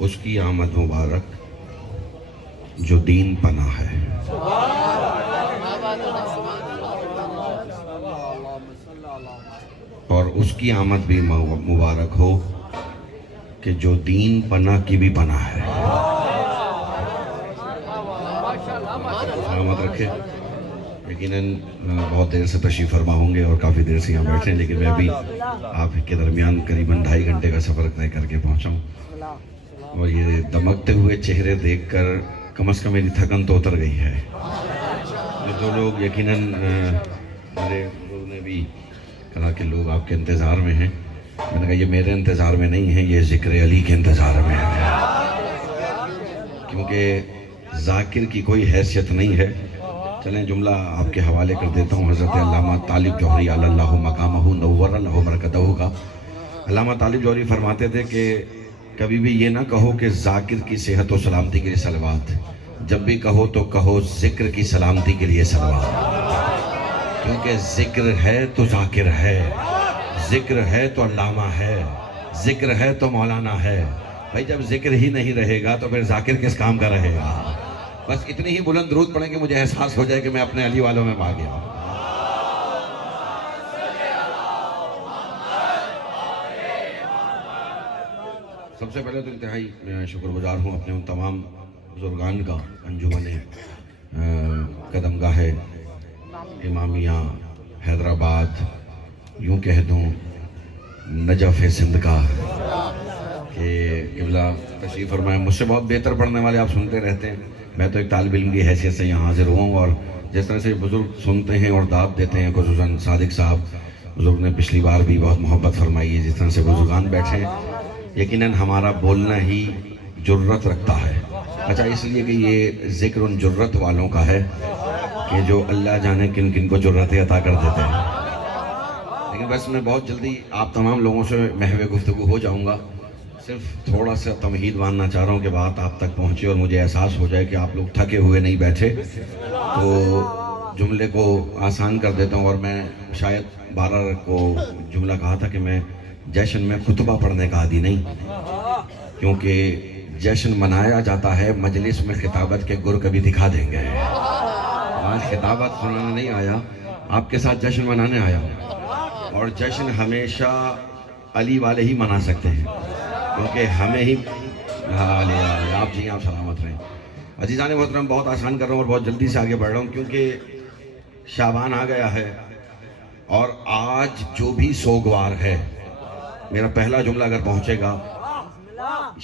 उसकी आमद मुबारक जो दीन पना है। और उसकी आमद भी मुबारक हो कि जो दीन पना की भी पना है। सलामत रखे। यकीनन बहुत देर से तशरीफ़ फरमा होंगे और काफ़ी देर से यहाँ बैठे हैं, लेकिन मैं भी आपके दरमियान करीबन 2.5 घंटे का सफ़र तय करके पहुँचा हूँ और ये दमकते हुए चेहरे देखकर कम से कम मेरी थकन तो उतर गई है। जो लोग यकीनन मेरे लोगों ने भी कहा कि लोग आपके इंतज़ार में हैं, मैंने कहा ये मेरे इंतज़ार में नहीं है, ये ज़िक्र अली के इंतज़ार में है, क्योंकि जाकिर की कोई हैसियत नहीं है। चलें जुमला आपके हवाले कर देता हूँ हज़रत अल्लामा तालिब जौहरी अल्लाहु मकामहु नव्वर लहु मरकदहु का। अल्लामा तालिब जौहरी फरमाते थे कि कभी भी ये ना कहो कि जाकिर की सेहत और सलामती के लिए सलवात, जब भी कहो तो कहो जिक्र की सलामती के लिए सलवात, क्योंकि जिक्र है तो जाकिर है, जिक्र है तो अल्लामा है, जिक्र है तो मौलाना है। भाई जब जिक्र ही नहीं रहेगा तो फिर जाकिर किस काम का रहेगा। बस इतनी ही बुलंद दुरूद पढ़ें कि मुझे एहसास हो जाए कि मैं अपने अली वालों में आ गया। सबसे पहले तो इंतहाई शुक्रगुजार हूँ अपने उन तमाम बुजुर्गान का, अंजुमन कदमगाह इमामिया हैदराबाद, यूँ कह दूँ नजफ़ सिंध का, कि क़िबला तशरीफ़ फरमाए। मुझसे बहुत बेहतर पढ़ने वाले आप सुनते रहते हैं, मैं तो एक तालिब इल्म की हैसियत से यहाँ हाजिर हुआ हूँ और जिस तरह से बुज़ुर्ग सुनते हैं और दाद देते हैं, खुसूसन सादिक साहब बुज़ुर्ग ने पिछली बार भी बहुत मोहब्बत फरमाई है, जिस तरह से बुजुर्गान बैठे हैं, यकीनन हमारा बोलना ही जुर्रत रखता है। अच्छा, इसलिए कि ये ज़िक्र उन जुर्रत वालों का है कि जो अल्लाह जाने किन किन को जुर्रतें अता कर देते हैं। लेकिन बस मैं बहुत जल्दी आप तमाम लोगों से महवे गुफ्तगू हो जाऊँगा, सिर्फ थोड़ा सा तमहीद मानना चाह रहा हूँ कि बात आप तक पहुँचे और मुझे एहसास हो जाए कि आप लोग थके हुए नहीं बैठे, तो जुमले को आसान कर देता हूँ। और मैं शायद 12 को जुमला कहा था कि मैं जश्न में खुतबा पढ़ने का आदी नहीं, क्योंकि जश्न मनाया जाता है, मजलिस में खिताबत के गुर कभी दिखा देंगे। आज खिताबत सुनाने नहीं आया, आपके साथ जश्न मनाने आया हूँ। और जश्न हमेशा अली वाले ही मना सकते हैं, क्योंकि हमें ही आप जी आप सलामत रहें। अजीज़ान मोहतरम, बहुत आसान कर रहा हूँ और बहुत जल्दी से आगे बढ़ रहा हूँ, क्योंकि शाबान आ गया है और आज जो भी सोगवार है, मेरा पहला जुमला अगर पहुँचेगा,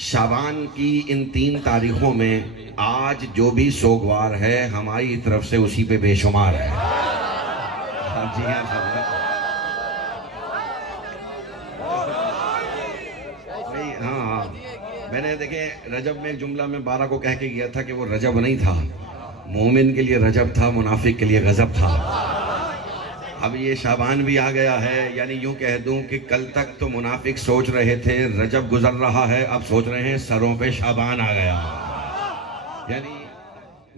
शाबान की इन 3 तारीखों में आज जो भी सोगवार है हमारी तरफ से उसी पे बेशुमार है। जी हाँ, मैंने देखे रजब में एक जुमला में 12 को कह के गया था कि वो रजब नहीं था, मोमिन के लिए रजब था, मुनाफिक के लिए गजब था। अब ये शाबान भी आ गया है, यानी यूं कह दूं कि कल तक तो मुनाफिक सोच रहे थे रजब गुजर रहा है, अब सोच रहे हैं सरों पे शाबान आ गया। यानी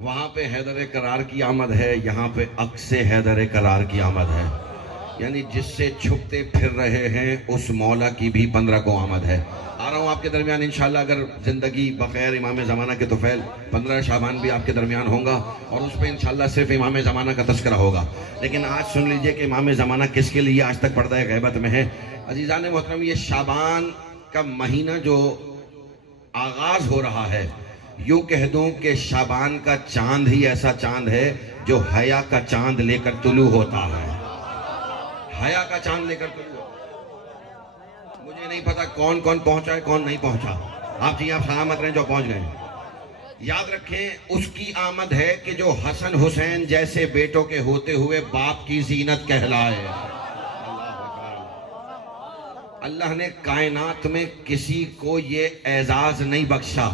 वहाँ पे हैदर करार की आमद है, यहाँ पे अक्से हैदर करार की आमद है। यानी जिससे छुपते फिर रहे हैं उस मौला की भी 15 को आमद है। आ रहा हूँ आपके दरमियान इंशाल्लाह, अगर ज़िंदगी बखैर इमाम ज़माना के तोफ़ैल 15 शाबान भी आपके दरमियान होगा और उस पर इंशाल्लाह सिर्फ इमाम ज़माना का तस्करा होगा। लेकिन आज सुन लीजिए कि इमाम ज़माना किसके लिए आज तक पर्दा गैबत में है। अजीज़ान मोहतरम, ये शाबान का महीना जो आगाज़ हो रहा है, यूँ कह दूँ कि शाबान का चाँद ही ऐसा चाँद है जो हया का चाँद लेकर तुलू होता है। हया का चाँद लेकर तुलू, मुझे नहीं पता कौन कौन पहुंचा है कौन नहीं पहुंचा। आप जी आप सलामत रहें जो पहुंच गए। याद रखें उसकी आमद है कि जो हसन हुसैन जैसे बेटों के होते हुए बाप की जीनत कहलाए। अल्लाह ने कायनात में किसी को ये एजाज नहीं बख्शा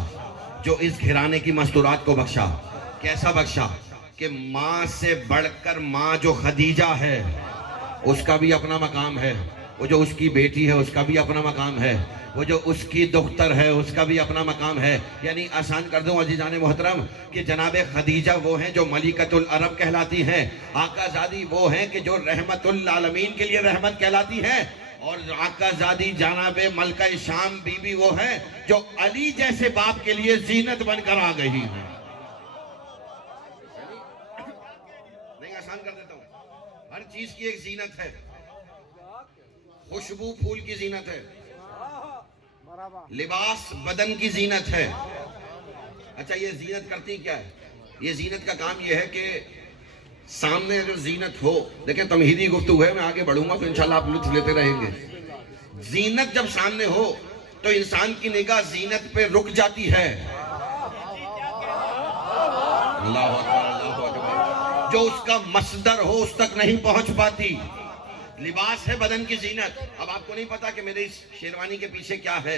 जो इस घराने की मस्तूरात को बख्शा। कैसा बख्शा कि माँ से बढ़कर माँ जो खदीजा है उसका भी अपना मकाम है, वो जो उसकी बेटी है उसका भी अपना मकाम है, वो जो उसकी दुख्तर है उसका भी अपना मकाम है। यानी आसान कर दूं अजीज़ान मोहतरम कि जनाब खदीजा वो हैं जो मलिकतुल अरब कहलाती हैं, आकाज़ादी वो हैं कि जो रहमतुल आलमीन के लिए रहमत कहलाती हैं, और आकाज़ादी जनाबे मलका शाम बीबी वो है जो अली जैसे बाप के लिए जीनत बनकर आ गई है। नहीं, आसान कर देता हूं, हर चीज की एक जीनत है। खुशबू फूल की जीनत है, लिबास बदन की जीनत है। अच्छा, ये जीनत करती क्या है? ये जीनत का काम ये है कि सामने अगर जीनत हो, देखें तमहीदी गुफ्तगू है, मैं आगे बढ़ूंगा तो इंशाल्लाह आप लुत्फ लेते रहेंगे। जीनत जब सामने हो तो इंसान की निगाह जीनत पे रुक जाती है। अल्लाह अकबर, अल्लाह अकबर। जो उसका मसदर हो उस तक नहीं पहुंच पाती। लिबास है बदन की जीनत। अब आपको नहीं पता कि मेरे इस शेरवानी के पीछे क्या है,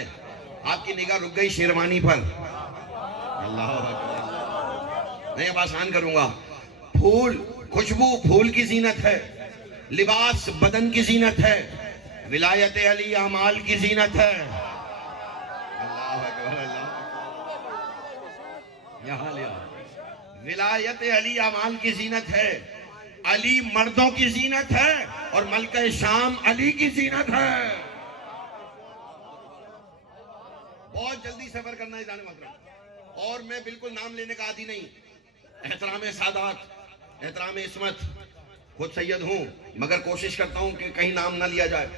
आपकी निगाह रुक गई शेरवानी पर। अल्लाह अकबर। नहीं, अब आसान करूंगा। फूल, खुशबू फूल की जीनत है, लिबास बदन की जीनत है, विलायत अली अमाल की जीनत है। अल्लाह अकबर, अल्लाह। यहां लिया, विलायत अली अमाल की जीनत है, अली मर्दों की जीनत है और मलका शाम अली की जीनत है। बहुत जल्दी सफर करना है जाने मतलब, और मैं बिल्कुल नाम लेने का आदी नहीं। एहतराम सादात, एहतराम इस्मत, खुद सैयद हूं मगर कोशिश करता हूं कि कहीं नाम ना लिया जाए।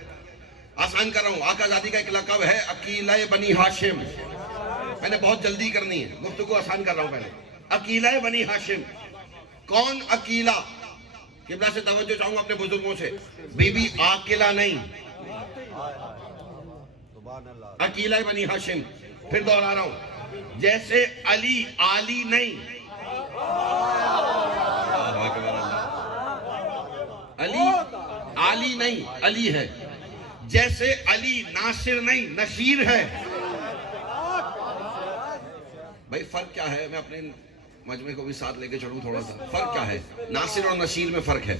आसान कर रहा हूं। आकाज़ादी का एक लक़ब है अकीला बनी हाशिम। मैंने बहुत जल्दी करनी है, गुफ्तगू आसान कर रहा हूं। पहले अकीला बनी हाशिम। कौन अकीला? किबला से तवज्जो चाहूंगा अपने बुजुर्गों से। बीबी आकिला नहीं, अकीला बनी हाशिम। फिर दोहरा रहा हूं, जैसे अली आली नहीं। अली आली नहीं, अली है। जैसे अली नासिर नहीं, नसीर है। भाई फर्क क्या है? मैं अपने मजमे को भी साथ लेके चलूं थोड़ा सा। फर्क क्या है? नासिर और नसीर में फर्क है।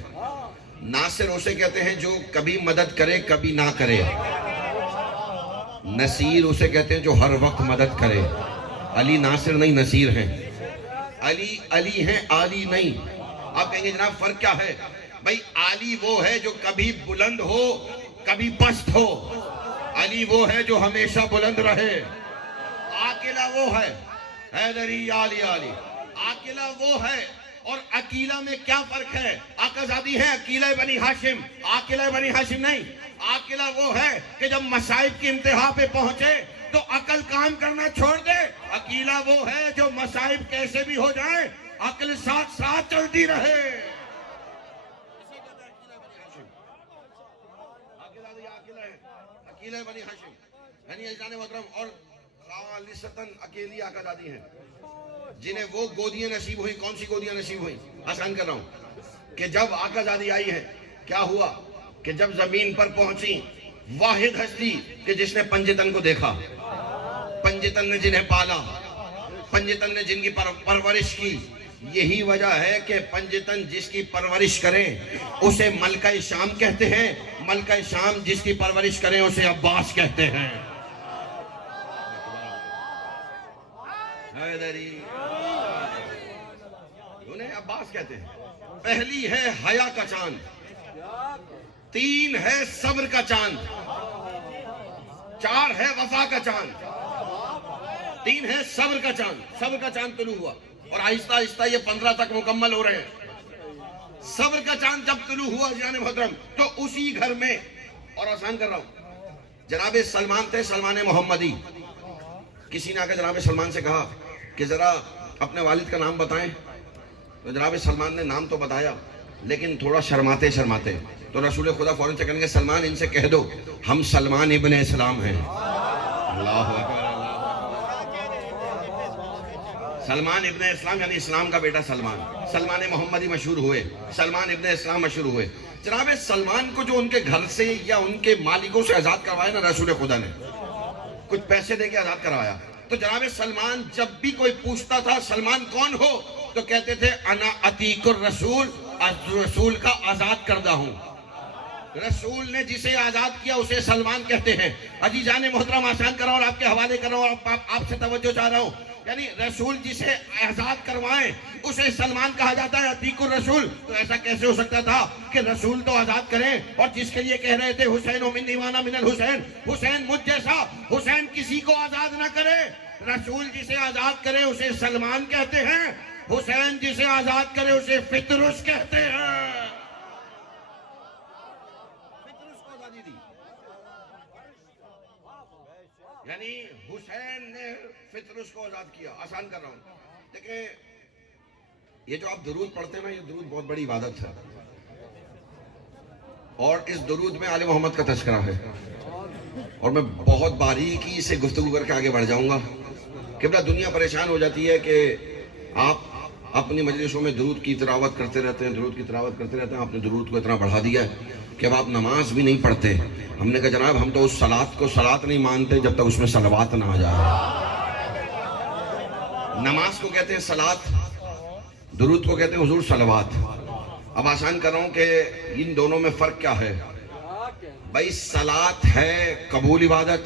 नासिर उसे कहते हैं जो कभी मदद करे कभी ना करे। नसीर उसे कहते हैं जो हर वक्त मदद करे। अली नासिर नहीं, नसीर हैं। अली अली हैं, आली नहीं। आप कहेंगे जनाब फर्क क्या है? भाई आली वो है जो कभी बुलंद हो कभी पस्त हो। अली वो है जो हमेशा बुलंद रहे। आकिला वो है, हैदरी आली आली। आकिला वो है। और अकीला में क्या फर्क है? आकाज़ादी है अकीला बनी हाशिम, आकिला बनी हाशिम नहीं। आकिला वो है कि जब मसाइब की इंतहा पे पहुंचे तो अकल काम करना छोड़ दे। अकीला वो है जो मसाइब कैसे भी हो जाए अकल साथ साथ चलती रहे। अकीला बनी हाशिम यानी अज़ीज़ान मोहतरम और खालिसतन अकेली आकाज़ादी हैं जिन्हें वो गोदियां नसीब हुई। कौन सी गोदियां नसीब हुई? आसान कर रहा हूं कि जब आकाज़ादी आई है क्या हुआ कि जब जमीन पर पहुंची वाहिद हस्ती कि जिसने पंजतन को देखा, पंजतन ने जिन्हें पाला, पंजतन ने जिनकी परवरिश की। यही वजह है कि पंजतन जिसकी परवरिश करे उसे मलका शाम कहते हैं, मलका शाम जिसकी परवरिश करे उसे अब्बास कहते हैं। उन्हें अब्बास कहते हैं। पहली है हया का चांद, तीन है सब्र का चांद, चार है वफा का चांद, तीन है सब्र का चांद। सब्र का चांद तुलू हुआ और आहिस्ता आहिस्ता ये 15 तक मुकम्मल हो रहे हैं। सब्र का चांद जब तुलू हुआ जाने मोहतरम तो उसी घर में, और आसान कर रहा हूं, जनाबे सलमान थे, सलमान मोहम्मदी। किसी ने आकर जनाबे सलमान से कहा कि जरा अपने वालिद का नाम बताएं। तो जनाबे सलमान ने नाम तो बताया लेकिन थोड़ा शर्माते शर्माते। तो रसूल खुदा फौरन से कहेंगे सलमान इनसे कह दो हम सलमान इब्न इस्लाम हैं। अल्लाह अकबर। सलमान इब्न इस्लाम यानी इस्लाम का बेटा सलमान। सलमान मोहम्मदी मशहूर हुए, सलमान इब्न इस्लाम मशहूर हुए। जनाब सलमान को जो उनके घर से या उनके मालिकों से आजाद करवाया ना रसूल खुदा ने, कुछ पैसे देके आजाद करवाया। तो जनाब सलमान जब भी कोई पूछता था सलमान कौन हो तो कहते थे अना अतीकुर रसूल, रसूल का आजाद करदा हूं। रसूल ने जिसे आजाद किया उसे सलमान कहते हैं। अजीजान मोहतरम आसान कर रहा हूं और आपके हवाले कर रहा हूं, आपसे तवज्जो चाह रहा हूं। यानी रसूल जिसे आजाद करवाएं उसे सलमान कहा जाता है, अतीकुर रसूल। तो ऐसा कैसे हो सकता था कि रसूल तो आजाद करें और जिसके लिए कह रहे थे हुसैन ओ मिन्नी वाना मिनल हुसैन, हुसैन मुझ जैसा, हुसैन किसी को आजाद ना करे। रसूल जिसे आजाद करे उसे सलमान कहते हैं, हुसैन जिसे आजाद करे उसे फितरुस कहते हैं। फितरुस को आजादी दी, यानी हुसैन ने फितरुस को आजाद किया। आसान कर रहा हूं, देखिए ये जो आप दुरूद पढ़ते हैं ना, ये दुरूद बहुत बड़ी इबादत है और इस दुरूद में आले मोहम्मद का तज़किरा है और मैं बहुत बारीकी से गुफ्तगू करके आगे बढ़ जाऊंगा। किबला दुनिया परेशान हो जाती है कि आप अपनी मजलिसों में दुरूद की तिलावत करते रहते हैं, दुरूद की तिलावत करते रहते हैं। आपने दुरूद को इतना बढ़ा दिया है कि अब आप नमाज भी नहीं पढ़ते। हमने कहा जनाब हम तो उस सलात को सलात नहीं मानते जब तक उसमें सलवात ना आ जाए। नमाज को कहते हैं सलात, दुरूद को कहते हैं हुजूर सलवात। अब आसान कर रहा हूं कि इन दोनों में फर्क क्या है। भाई सलात है कबूल इबादत,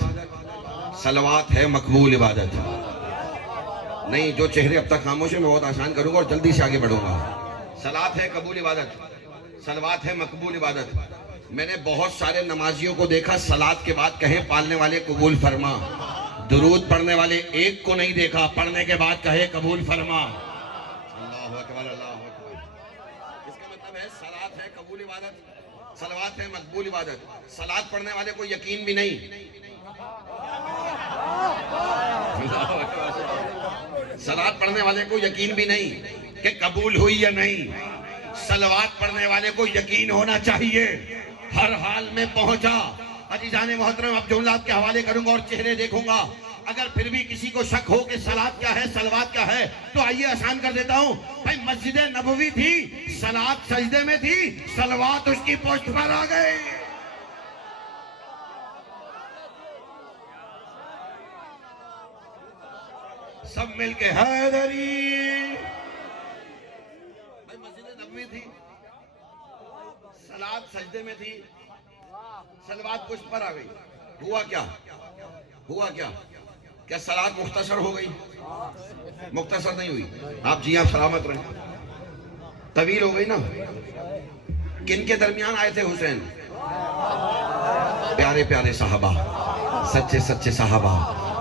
सलवात है मकबूल इबादत। नहीं, जो चेहरे अब तक खामोश है मैं बहुत आसान करूंगा और जल्दी से आगे बढ़ूंगा। सलात है कबूल इबादत, सलवात है मकबूल इबादत। मैंने बहुत सारे नमाजियों को देखा सलात के बाद कहे पालने वाले कबूल फरमा, दुरूद पढ़ने वाले एक को नहीं देखा पढ़ने के बाद कहे कबूल फरमा। अल्लाहु अकबर, अल्लाहु अकबर। इसका मतलब है सलात है कबूल इबादत, सलवात है मकबूल इबादत। सलात पढ़ने वाले को यकीन भी नहीं, सलात पढ़ने वाले को यकीन भी नहीं कि कबूल हुई या नहीं। सलवात पढ़ने वाले को यकीन होना चाहिए हर हाल में पहुंचा। अजीजाने मोहतरम, अब जुमलात के हवाले करूंगा और चेहरे देखूंगा। अगर फिर भी किसी को शक हो कि सलात क्या है सलवात क्या है तो आइए आसान कर देता हूं। भाई मस्जिद नबवी थी, सलात सजदे में थी, सलवात उसकी पोस्ट पर आ गई। सब मिलके हैदरी। भाई मस्जिद नबवी थी, सलात सजदे में थी, सलवात पुष्प पर आ गई। हुआ क्या, हुआ क्या? क्या सलात मुख्तसर हो गई? मुख्तसर नहीं हुई। आप जी आप सलामत रहे, तवील हो गई ना। किन के दरमियान आए थे हुसैन? प्यारे प्यारे साहबा, सच्चे सच्चे साहबा,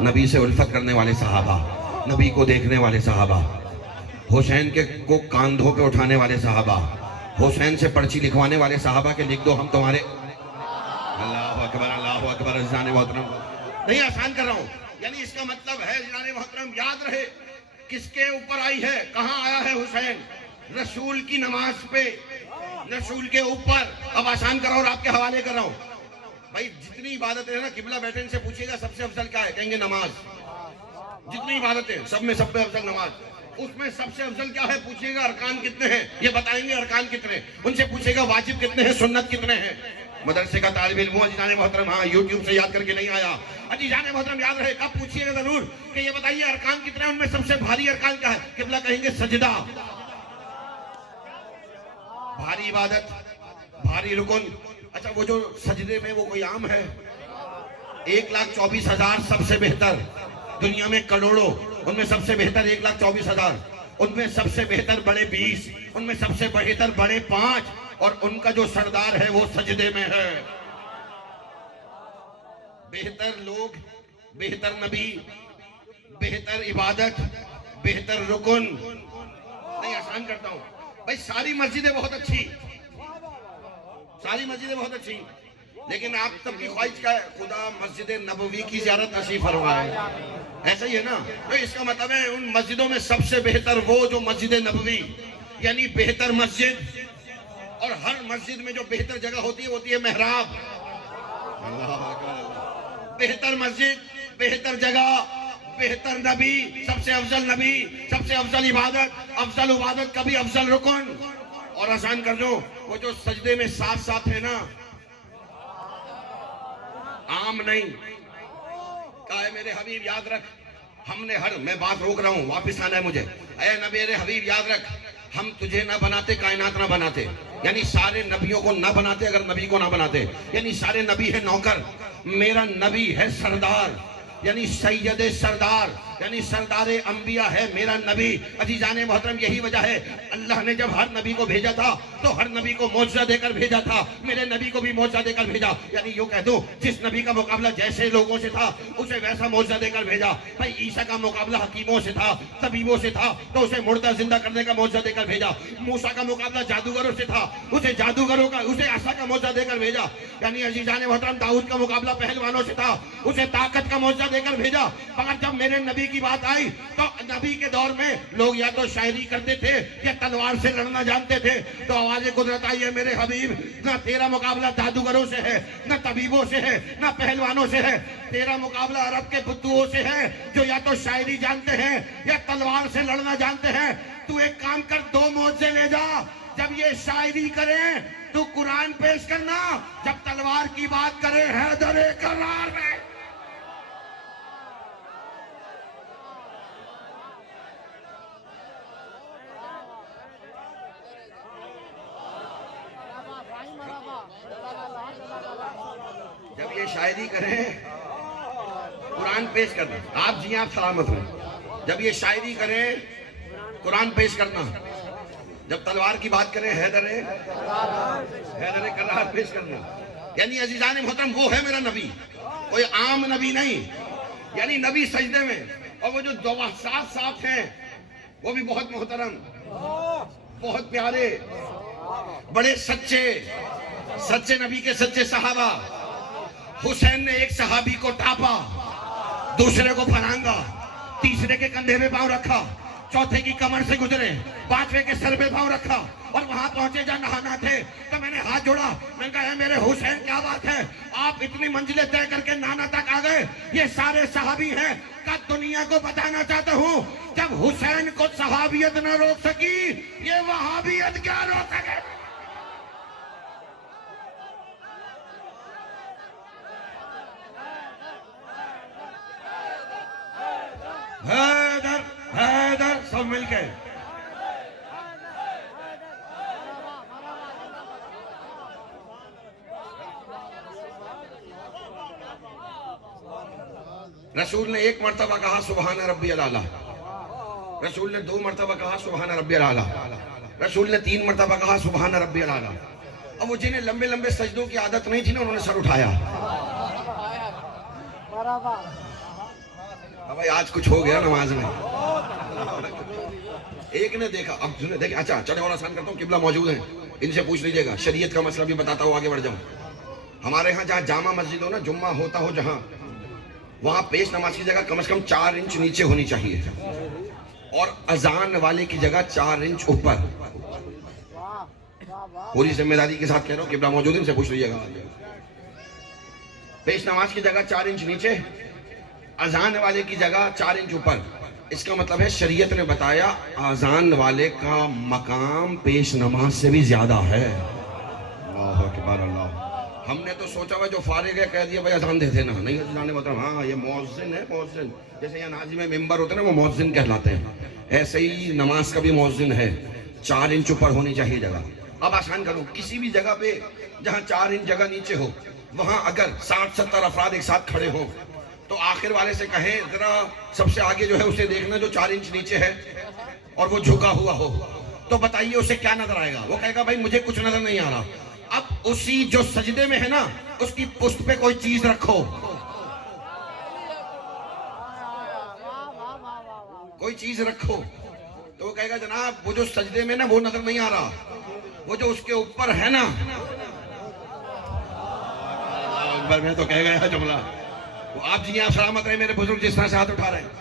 नबी से उल्फत करने वाले साहबा, नबी को देखने वाले साहबा, हुसैन के को कांधों पे उठाने वाले साहबा, हुसैन से पर्ची लिखवाने वाले साहबा के लिख दो हम तुम्हारे। अल्लाहु अकबर, अल्लाहु अकबर। जाने मोहतरम नहीं आसान कर रहा हूं, यानी इसका मतलब है जाने मोहतरम याद रहे किसके ऊपर आई है, कहां आया है हुसैन? रसूल की नमाज पे, रसूल के ऊपर। अब आसान कर रहा हूं और आपके हवाले कर रहा हूं। भाई जितनी इबादतें है ना, किबला बैठे इनसे पूछिएगा सबसे अफजल क्या है, कहेंगे नमाज। जितनी इबादतें सब में सबसे अफजल नमाज। उसमें सबसे अफजल क्या है पूछिएगा, अरकान कितने हैं ये बताएंगे, अरकान कितने। उनसे पूछेगा वाजिब कितने हैं, सुन्नत कितने हैं। मदरसे का तालिब इल्म हूं अजीजाने मोहतरम, हाँ यूट्यूब से याद करके नहीं आया। अजीजाने मोहतरम याद रहे, कब पूछिएगा जरूर कि ये बताइए अरकान कितने हैं, उनमें सबसे भारी अरकान क्या है? किबला कहेंगे सजदा। भारी इबादत, भारी रुकन। अच्छा वो जो सजदे में वो कोई आम है? 1,24,000 सबसे बेहतर, दुनिया में करोड़ों, उनमें सबसे बेहतर 1,24,000, उनमें सबसे बेहतर बड़े 20, उनमें सबसे बेहतर बड़े 5 और उनका जो सरदार है वो सजदे में है। बेहतर लोग, बेहतर नबी, बेहतर इबादत, बेहतर रुकन। नहीं आसान करता हूं भाई, सारी मस्जिदें बहुत अच्छी, सारी मस्जिदें बहुत अच्छी, लेकिन आप सबकी ख्वाहिश क्या है? खुदा मस्जिद नबवी की ज़ियारत नसीब फरमाए। ऐसा ही है ना? तो इसका मतलब है उन मस्जिदों में सबसे बेहतर वो जो मस्जिद नबवी, यानी बेहतर मस्जिद। और हर मस्जिद में जो बेहतर जगह होती है मेहराब। बेहतर मस्जिद, बेहतर जगह, बेहतर नबी, सबसे अफजल नबी, सबसे अफजल इबादत, अफजल इबादत कभी अफजल रुकन। और आसान कर दो, वो जो सजदे में साथ साथ है ना, आम नहीं। कहा है मेरे हबीब याद रख, हमने हर, मैं बात रोक रहा हूं, वापिस आना है मुझे। ऐ नबी मेरे हबीब याद रख, हम तुझे ना बनाते कायनात ना बनाते, यानी सारे नबियों को ना बनाते अगर नबी को ना बनाते, यानी सारे नबी है नौकर, मेरा नबी है सरदार। यानी सैयद सरदार, यानी सरदारे अंबिया है मेरा नबी। अजीजाने मोहतरम, यही वजह है अल्लाह ने जब हर नबी को भेजा था तो हर नबी को मौजज़ा देकर भेजा था। मेरे नबी को भी मौजज़ा देकर भेजा, यानी यूं कह दो जिस नबी का मुकाबला जैसे लोगों से था उसे वैसा मौजज़ा देकर भेजा। भाई ईसा का मुकाबला हकीमों से था, तबीबों से था, तो उसे मुर्दा जिंदा करने का मौजज़ा देकर भेजा। मूसा का मुकाबला जादूगरों से था, उसे जादूगरों का उसे आसा का मौजज़ा देकर भेजा। यानी अजीजाने मोहतरम, दाऊद का मुकाबला पहलवानों से था, उसे ताकत का मौजज़ा देकर भेजा। मगर जब मेरे नबी की बात आई तो नबी के दौर में लोग या तो शायरी करते थे या तलवार से लड़ना जानते थे। तो आवाज़े कुदरत आई है मेरे हबीब, ना तेरा मुकाबला जादूगरों से है, ना तबीबों से है, ना पहलवानों से है। तेरा मुकाबला अरब के बुद्धुओं से है जो या तो शायरी जानते हैं या तलवार से लड़ना जानते हैं। तू एक काम कर, 2 मौजे ले जा। जब ये शायरी करें तो कुरान पेश करना, जब तलवार की बात करें हैदर करार में। जब ये शायरी करें कुरान पेश करना, आप जी आप सलामत रहें। जब ये शायरी करें कुरान पेश करना, जब तलवार की बात करें हैदर करार पेश करना। यानी अजीजान मोहतरम, वो है मेरा नबी, कोई आम नबी नहीं। यानी नबी सजदे में, और वो जो दो साथ हैं वो भी बहुत मोहतरम, बहुत प्यारे, बड़े सच्चे नबी के सच्चे सहाबा। हुसैन ने एक सहाबी को टापा, दूसरे को फलांगा, तीसरे के कंधे पे पांव रखा, चौथे की कमर से गुजरे, पांचवे के सर पे पांव रखा और वहां पहुंचे जहां नहाना थे। तो मैंने हाथ जोड़ा, मैंने कहा मेरे हुसैन क्या बात है, आप इतनी मंजिलें तय करके नाना तक आ गए। ये सारे सहाबी हैं का दुनिया को बताना चाहता हूँ, जब हुसैन को सहाबियत न रोक सकी, ये वहाबियत क्या रोक सके। हैदर सब मिलके। रसूल ने 1 मरतबा कहा सुबहान रब्बियल आला, रसूल ने 2 मरतबा कहा सुबहान रब्बियल आला, रसूल ने 3 मरतबा कहा सुबहान रब्बियल आला। अब वो जिन्हें लंबे लंबे सजदों की आदत नहीं थी ना, उन्होंने सर उठाया। अब भाई आज कुछ हो गया नमाज में। एक ने देखा, अब सुने देखे, अच्छा चले और आसान करता हूँ, किबला मौजूद है, इनसे पूछ लीजिएगा, शरीयत का मसला भी बताता हूँ, आगे बढ़ जाऊँ। हमारे यहाँ जहाँ जामा मस्जिद हो ना, जुम्मा होता हो जहाँ, वहाँ पेश नमाज की जगह कम से कम 4 इंच नीचे होनी चाहिए और अजान वाले की जगह 4 इंच ऊपर। पूरी जिम्मेदारी के साथ कह रहा हूँ, किबला मौजूद है, इनसे पूछ लीजिएगा। पेश नमाज की जगह 4 इंच नीचे, अजान वाले की जगह 4 इंच ऊपर। इसका मतलब है शरीयत ने बताया अजान वाले का मकाम पेश नमाज से भी ज्यादा है। अल्लाह अकबर अल्लाह। हमने तो सोचा हुआ जो फारिग है कह दिया भाई अजान दे देना, नहीं अजान मतलब हाँ ये मौज़िन है, मौज़िन जैसे यहाँ नाजी में मेंबर होते हैं ना, वो मौज़िन कहलाते हैं, ऐसे ही नमाज का भी मौज़िन है। 4 इंच ऊपर होनी चाहिए जगह। अब आसान करो, किसी भी जगह पे जहाँ 4 इंच जगह नीचे हो, वहां अगर 60-70 अफराद एक साथ खड़े हो तो आखिर वाले से कहें जरा सबसे आगे जो है उसे देखना जो 4 इंच नीचे है और वो झुका हुआ हो, तो बताइए उसे क्या नजर आएगा। वो कहेगा भाई मुझे कुछ नजर नहीं आ रहा। अब उसी जो सजदे में है ना, उसकी पुष्ट पे कोई चीज रखो, कोई चीज रखो, तो वो कहेगा जनाब वो जो सजदे में ना वो नजर नहीं आ रहा, वो जो उसके ऊपर है ना, मैं तो कह गया जुमला, वो आप जी आप सलामत रहे, मेरे बुजुर्ग जिस तरह से हाथ उठा रहे हैं,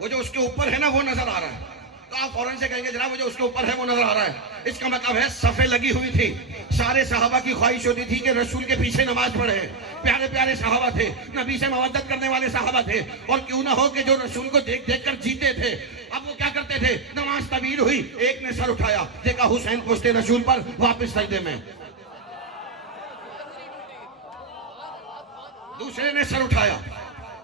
वो जो उसके ऊपर है ना वो नजर आ रहा है, तो आप फौरन से कहेंगे जनाब वो जो उसके ऊपर है वो नजर आ रहा है। इसका मतलब है सफे लगी हुई थी, सारे सहाबा की ख्वाहिश होती थी कि रसूल के पीछे नमाज पढ़े। प्यारे प्यारे सहाबा थे, नबी से मवद्दत करने वाले सहाबा थे, और क्यों ना हो कि जो रसूल को देख देख कर जीते थे। अब वो क्या करते थे, नमाज तवील हुई, एक ने सर उठाया, देखा हुसैन पुश्ते रसूल पर, वापस सजदे में। दूसरे ने सर उठाया,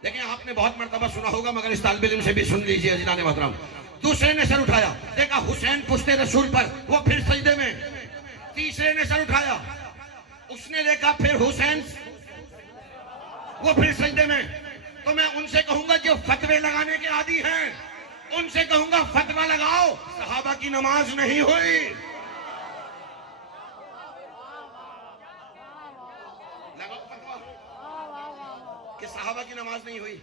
लेकिन आपने बहुत मर्तबा सुना होगा मगर इस तालिब इल्म से भी सुन लीजिए जिनाने मोहतरम। दूसरे ने सर उठाया, देखा हुसैन पुश्ते रसूल पर, वो फिर सजदे में। तीसरे ने सर उठाया, उसने देखा फिर हुसैन, वो फिर सजदे में। तो मैं उनसे कहूंगा जो फतवे लगाने के आदी हैं, उनसे कहूंगा फतवा लगाओ, सहाबा की नमाज नहीं हुई। लगाओ फतवा कि सहाबा की नमाज नहीं हुई।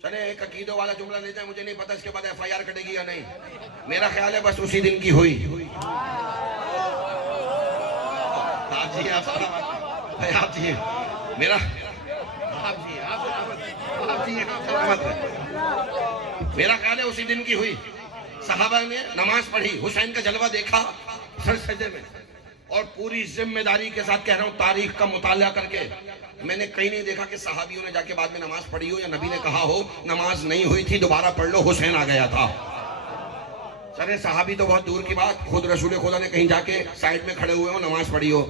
चले एक अकीदों वाला जुमला लेते हैं, मुझे नहीं पता इसके बाद FIR कटेगी या नहीं, मेरा ख्याल है बस उसी दिन की हुई। आप जी आप मेरा मेरा ख्याल है उसी दिन की हुई। सहाबा ने नमाज पढ़ी, हुसैन का जलवा देखा सर सजदे में, और पूरी जिम्मेदारी के साथ कह रहा हूं, तारीख का मुताला करके मैंने कहीं नहीं देखा कि सहाबियों ने जाके बाद में नमाज पढ़ी हो या नबी ने कहा हो नमाज नहीं हुई थी दोबारा पढ़ लो, हुसैन आ गया था। चले सहाबी तो बहुत दूर की बात, खुद रसूल खुदा ने कहीं जाके साइड में खड़े हुए हो नमाज पढ़ी हो।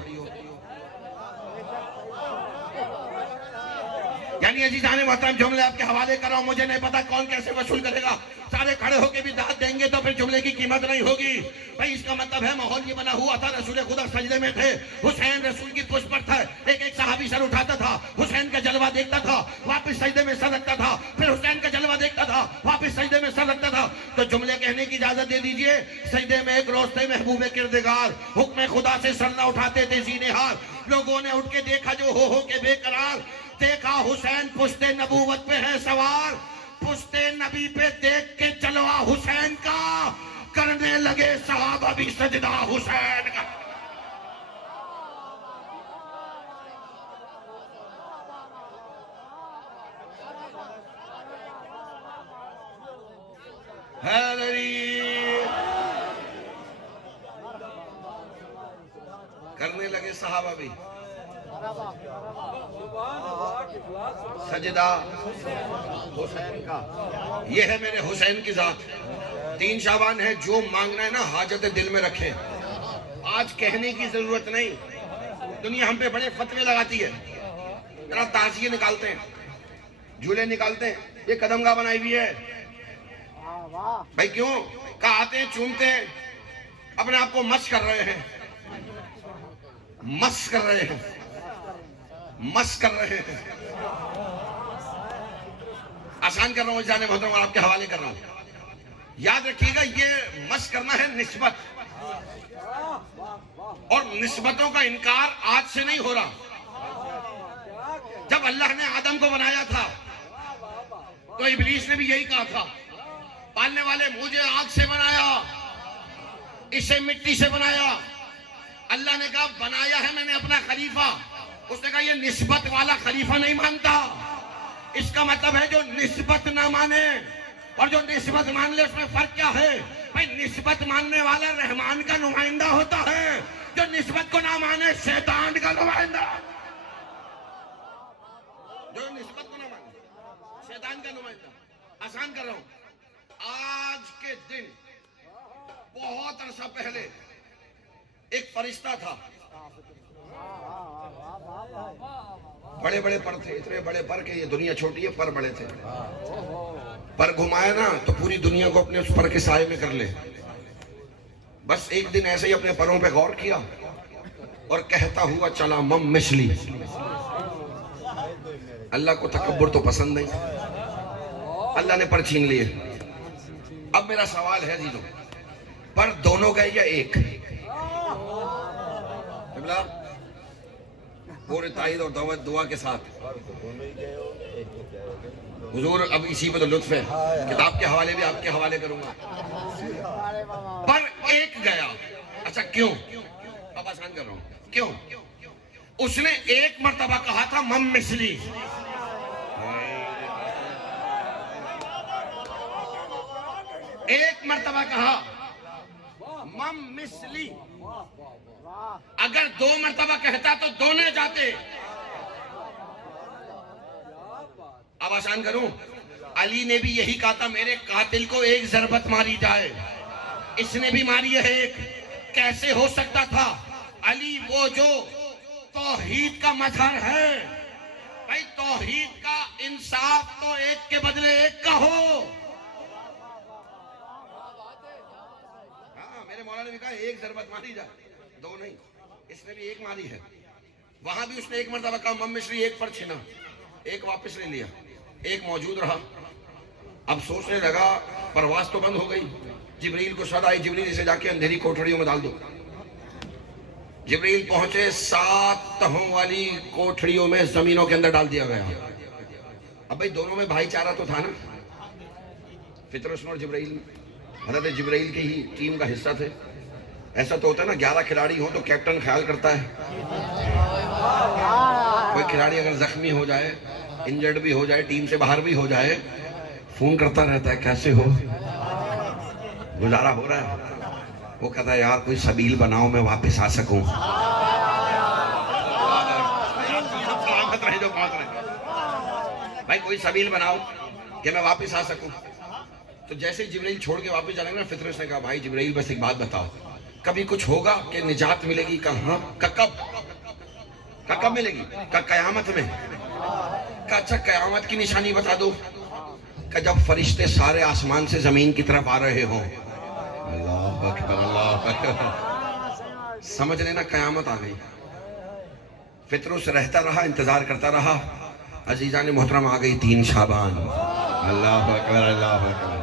यानी अजीज़ाने मोहतरम जुमले आपके हवाले कर रहा हूं, मुझे नहीं पता कौन कैसे वसूल करेगा, सारे खड़े होके भी दाद देंगे तो फिर जुमले की कीमत नहीं होगी। भाई इसका मतलब है माहौल ये बना हुआ था, रसूल खुदा सजदे में थे, हुसैन रसूल की पुष्ट पर था, एक एक सहाबी सर उठाता था, हुसैन का जलवा देखता था, वापस सजदे में सर रखता था, फिर हुसैन का जलवा देखता था, वापस सजदे में सर रखता था। तो जुमले कहने की इजाजत दे दीजिए, सजदे में एक रोज थे महबूबे किरदगार, हुक्म खुदा से सर न उठाते थे सीने हार, लोगों ने उठ के देखा जो हो के बेकरार, देखा हुसैन पुश्ते नबूवत पे है सवार, पुश्ते नबी पे देख के जलवा हुसैन का, करने लगे सहाबा भी सजदा हुसैन का। करने लगे सहाबा भी सजदा हुसैन का। ये है मेरे हुसैन की जात। 3 शाबान है, जो मांगना है ना हाजत दिल में रखे। आज कहने की जरूरत नहीं, दुनिया हम पे बड़े फतवे लगाती है, जरा ताजिए निकालते हैं, झूले निकालते हैं, ये कदमगाह बनाई हुई है भाई, क्यों कहा आते हैं चूमते हैं, अपने आप को मस्त कर रहे हैं, मस्त कर रहे हैं, मस्त कर रहे हैं। आसान कर रहा हूं, जाने मोहतरम आपके हवाले कर रहा हूं। याद रखिएगा ये मस्त करना है निस्बत, और निस्बतों का इनकार आज से नहीं हो रहा। जब अल्लाह ने आदम को बनाया था तो इब्लीस ने भी यही कहा था, पालने वाले मुझे आग से बनाया, इसे मिट्टी से बनाया। अल्लाह ने कहा बनाया है मैंने अपना खलीफा, उसने कहा ये निस्बत वाला खलीफा नहीं मानता। इसका मतलब है जो निस्बत ना माने और जो निस्बत मान ले उसमें फर्क क्या है भाई? निस्बत मानने वाला रहमान का नुमाइंदा होता है, जो निस्बत को ना माने शैतान का नुमाइंदा, जो निस्बत को ना माने शैतान का नुमाइंदा। आसान कर रहा हूं, आज के दिन बहुत अरसा पहले एक फरिश्ता था, बड़े बड़े पर थे, इतने बड़े पर के ये दुनिया छोटी है, पर बड़े थे। पर घुमाया ना तो पूरी दुनिया को अपने उस पर के साए में कर ले। बस एक दिन ऐसे ही अपने परों पे गौर किया और कहता हुआ चला मम मिसली। अल्लाह को तकब्बुर तो पसंद नहीं, अल्लाह ने पर छीन लिए। अब मेरा सवाल है जीजो, पर दोनों गए या एक? पूरे ताईद और दावत दुआ के साथ हुजूर, अब इसी पे तो लुत्फ है, किताब के हवाले भी आपके हवाले करूंगा। पर एक गया, अच्छा क्यों? अब आसान कर रहा हूं, क्यों? उसने एक मर्तबा कहा था मम मिसली, एक मर्तबा कहा मम मिसली। अगर 2 मर्तबा कहता तो दोनों जाते। अब आसान करूं, अली ने भी यही कहा था मेरे कातिल को एक जरबत मारी जाए, इसने भी मारी है एक। कैसे हो सकता था? अली वो जो तौहीद का मजहर है भाई, तौहीद का इंसाफ तो एक के बदले एक का हो। हाँ, मेरे मौला ने भी कहा एक जरबत मारी जाए, 2 नहीं, इसने भी एक मारी है। वहां भी उसने एक मर्तबा कहा मम मिश्री, एक पर छिना, एक वापस ले लिया। एक मौजूद रहा। अब सोचने लगा परवाज तो बंद हो गई। जिब्रील को सद आई, जिब्रील इसे जाके अंधेरी कोठरियों में डाल दो। जिब्रील पहुंचे, 7 तहों वाली कोठरियों में जमीनों के अंदर डाल दिया गया। अब भाई दोनों में भाईचारा तो था ना, फितरस और जिब्रील। हज़रत जिब्रील की ही टीम का हिस्सा थे। ऐसा तो होता है ना, 11 खिलाड़ी हो तो कैप्टन ख्याल करता है। कोई खिलाड़ी अगर जख्मी हो जाए, इंजर्ड भी हो जाए, टीम से बाहर भी हो जाए, फोन करता रहता है, कैसे हो, गुजारा हो रहा है। वो कहता है यार कोई सबील बनाओ मैं वापस आ सकूं। भाई कोई सबील बनाओ कि मैं वापस आ सकूं। तो जैसे जिब्रील छोड़ के वापस जाएंगे ना, फितरस ने कहा भाई जिब्रील बस एक बात बताओ, कभी कुछ होगा कि निजात मिलेगी? कहा कब मिलेगी? कयामत में। अच्छा कयामत की निशानी बता दो। जब फरिश्ते सारे आसमान से जमीन की तरफ आ रहे हों। अल्लाह अकबर, अल्लाह अकबर। समझ लेना कयामत आ गई। फितरस रहता रहा, इंतजार करता रहा। अजीजान मोहतरम आ गई 3 शाबान। अल्लाह अकबर, अल्लाह अकबर।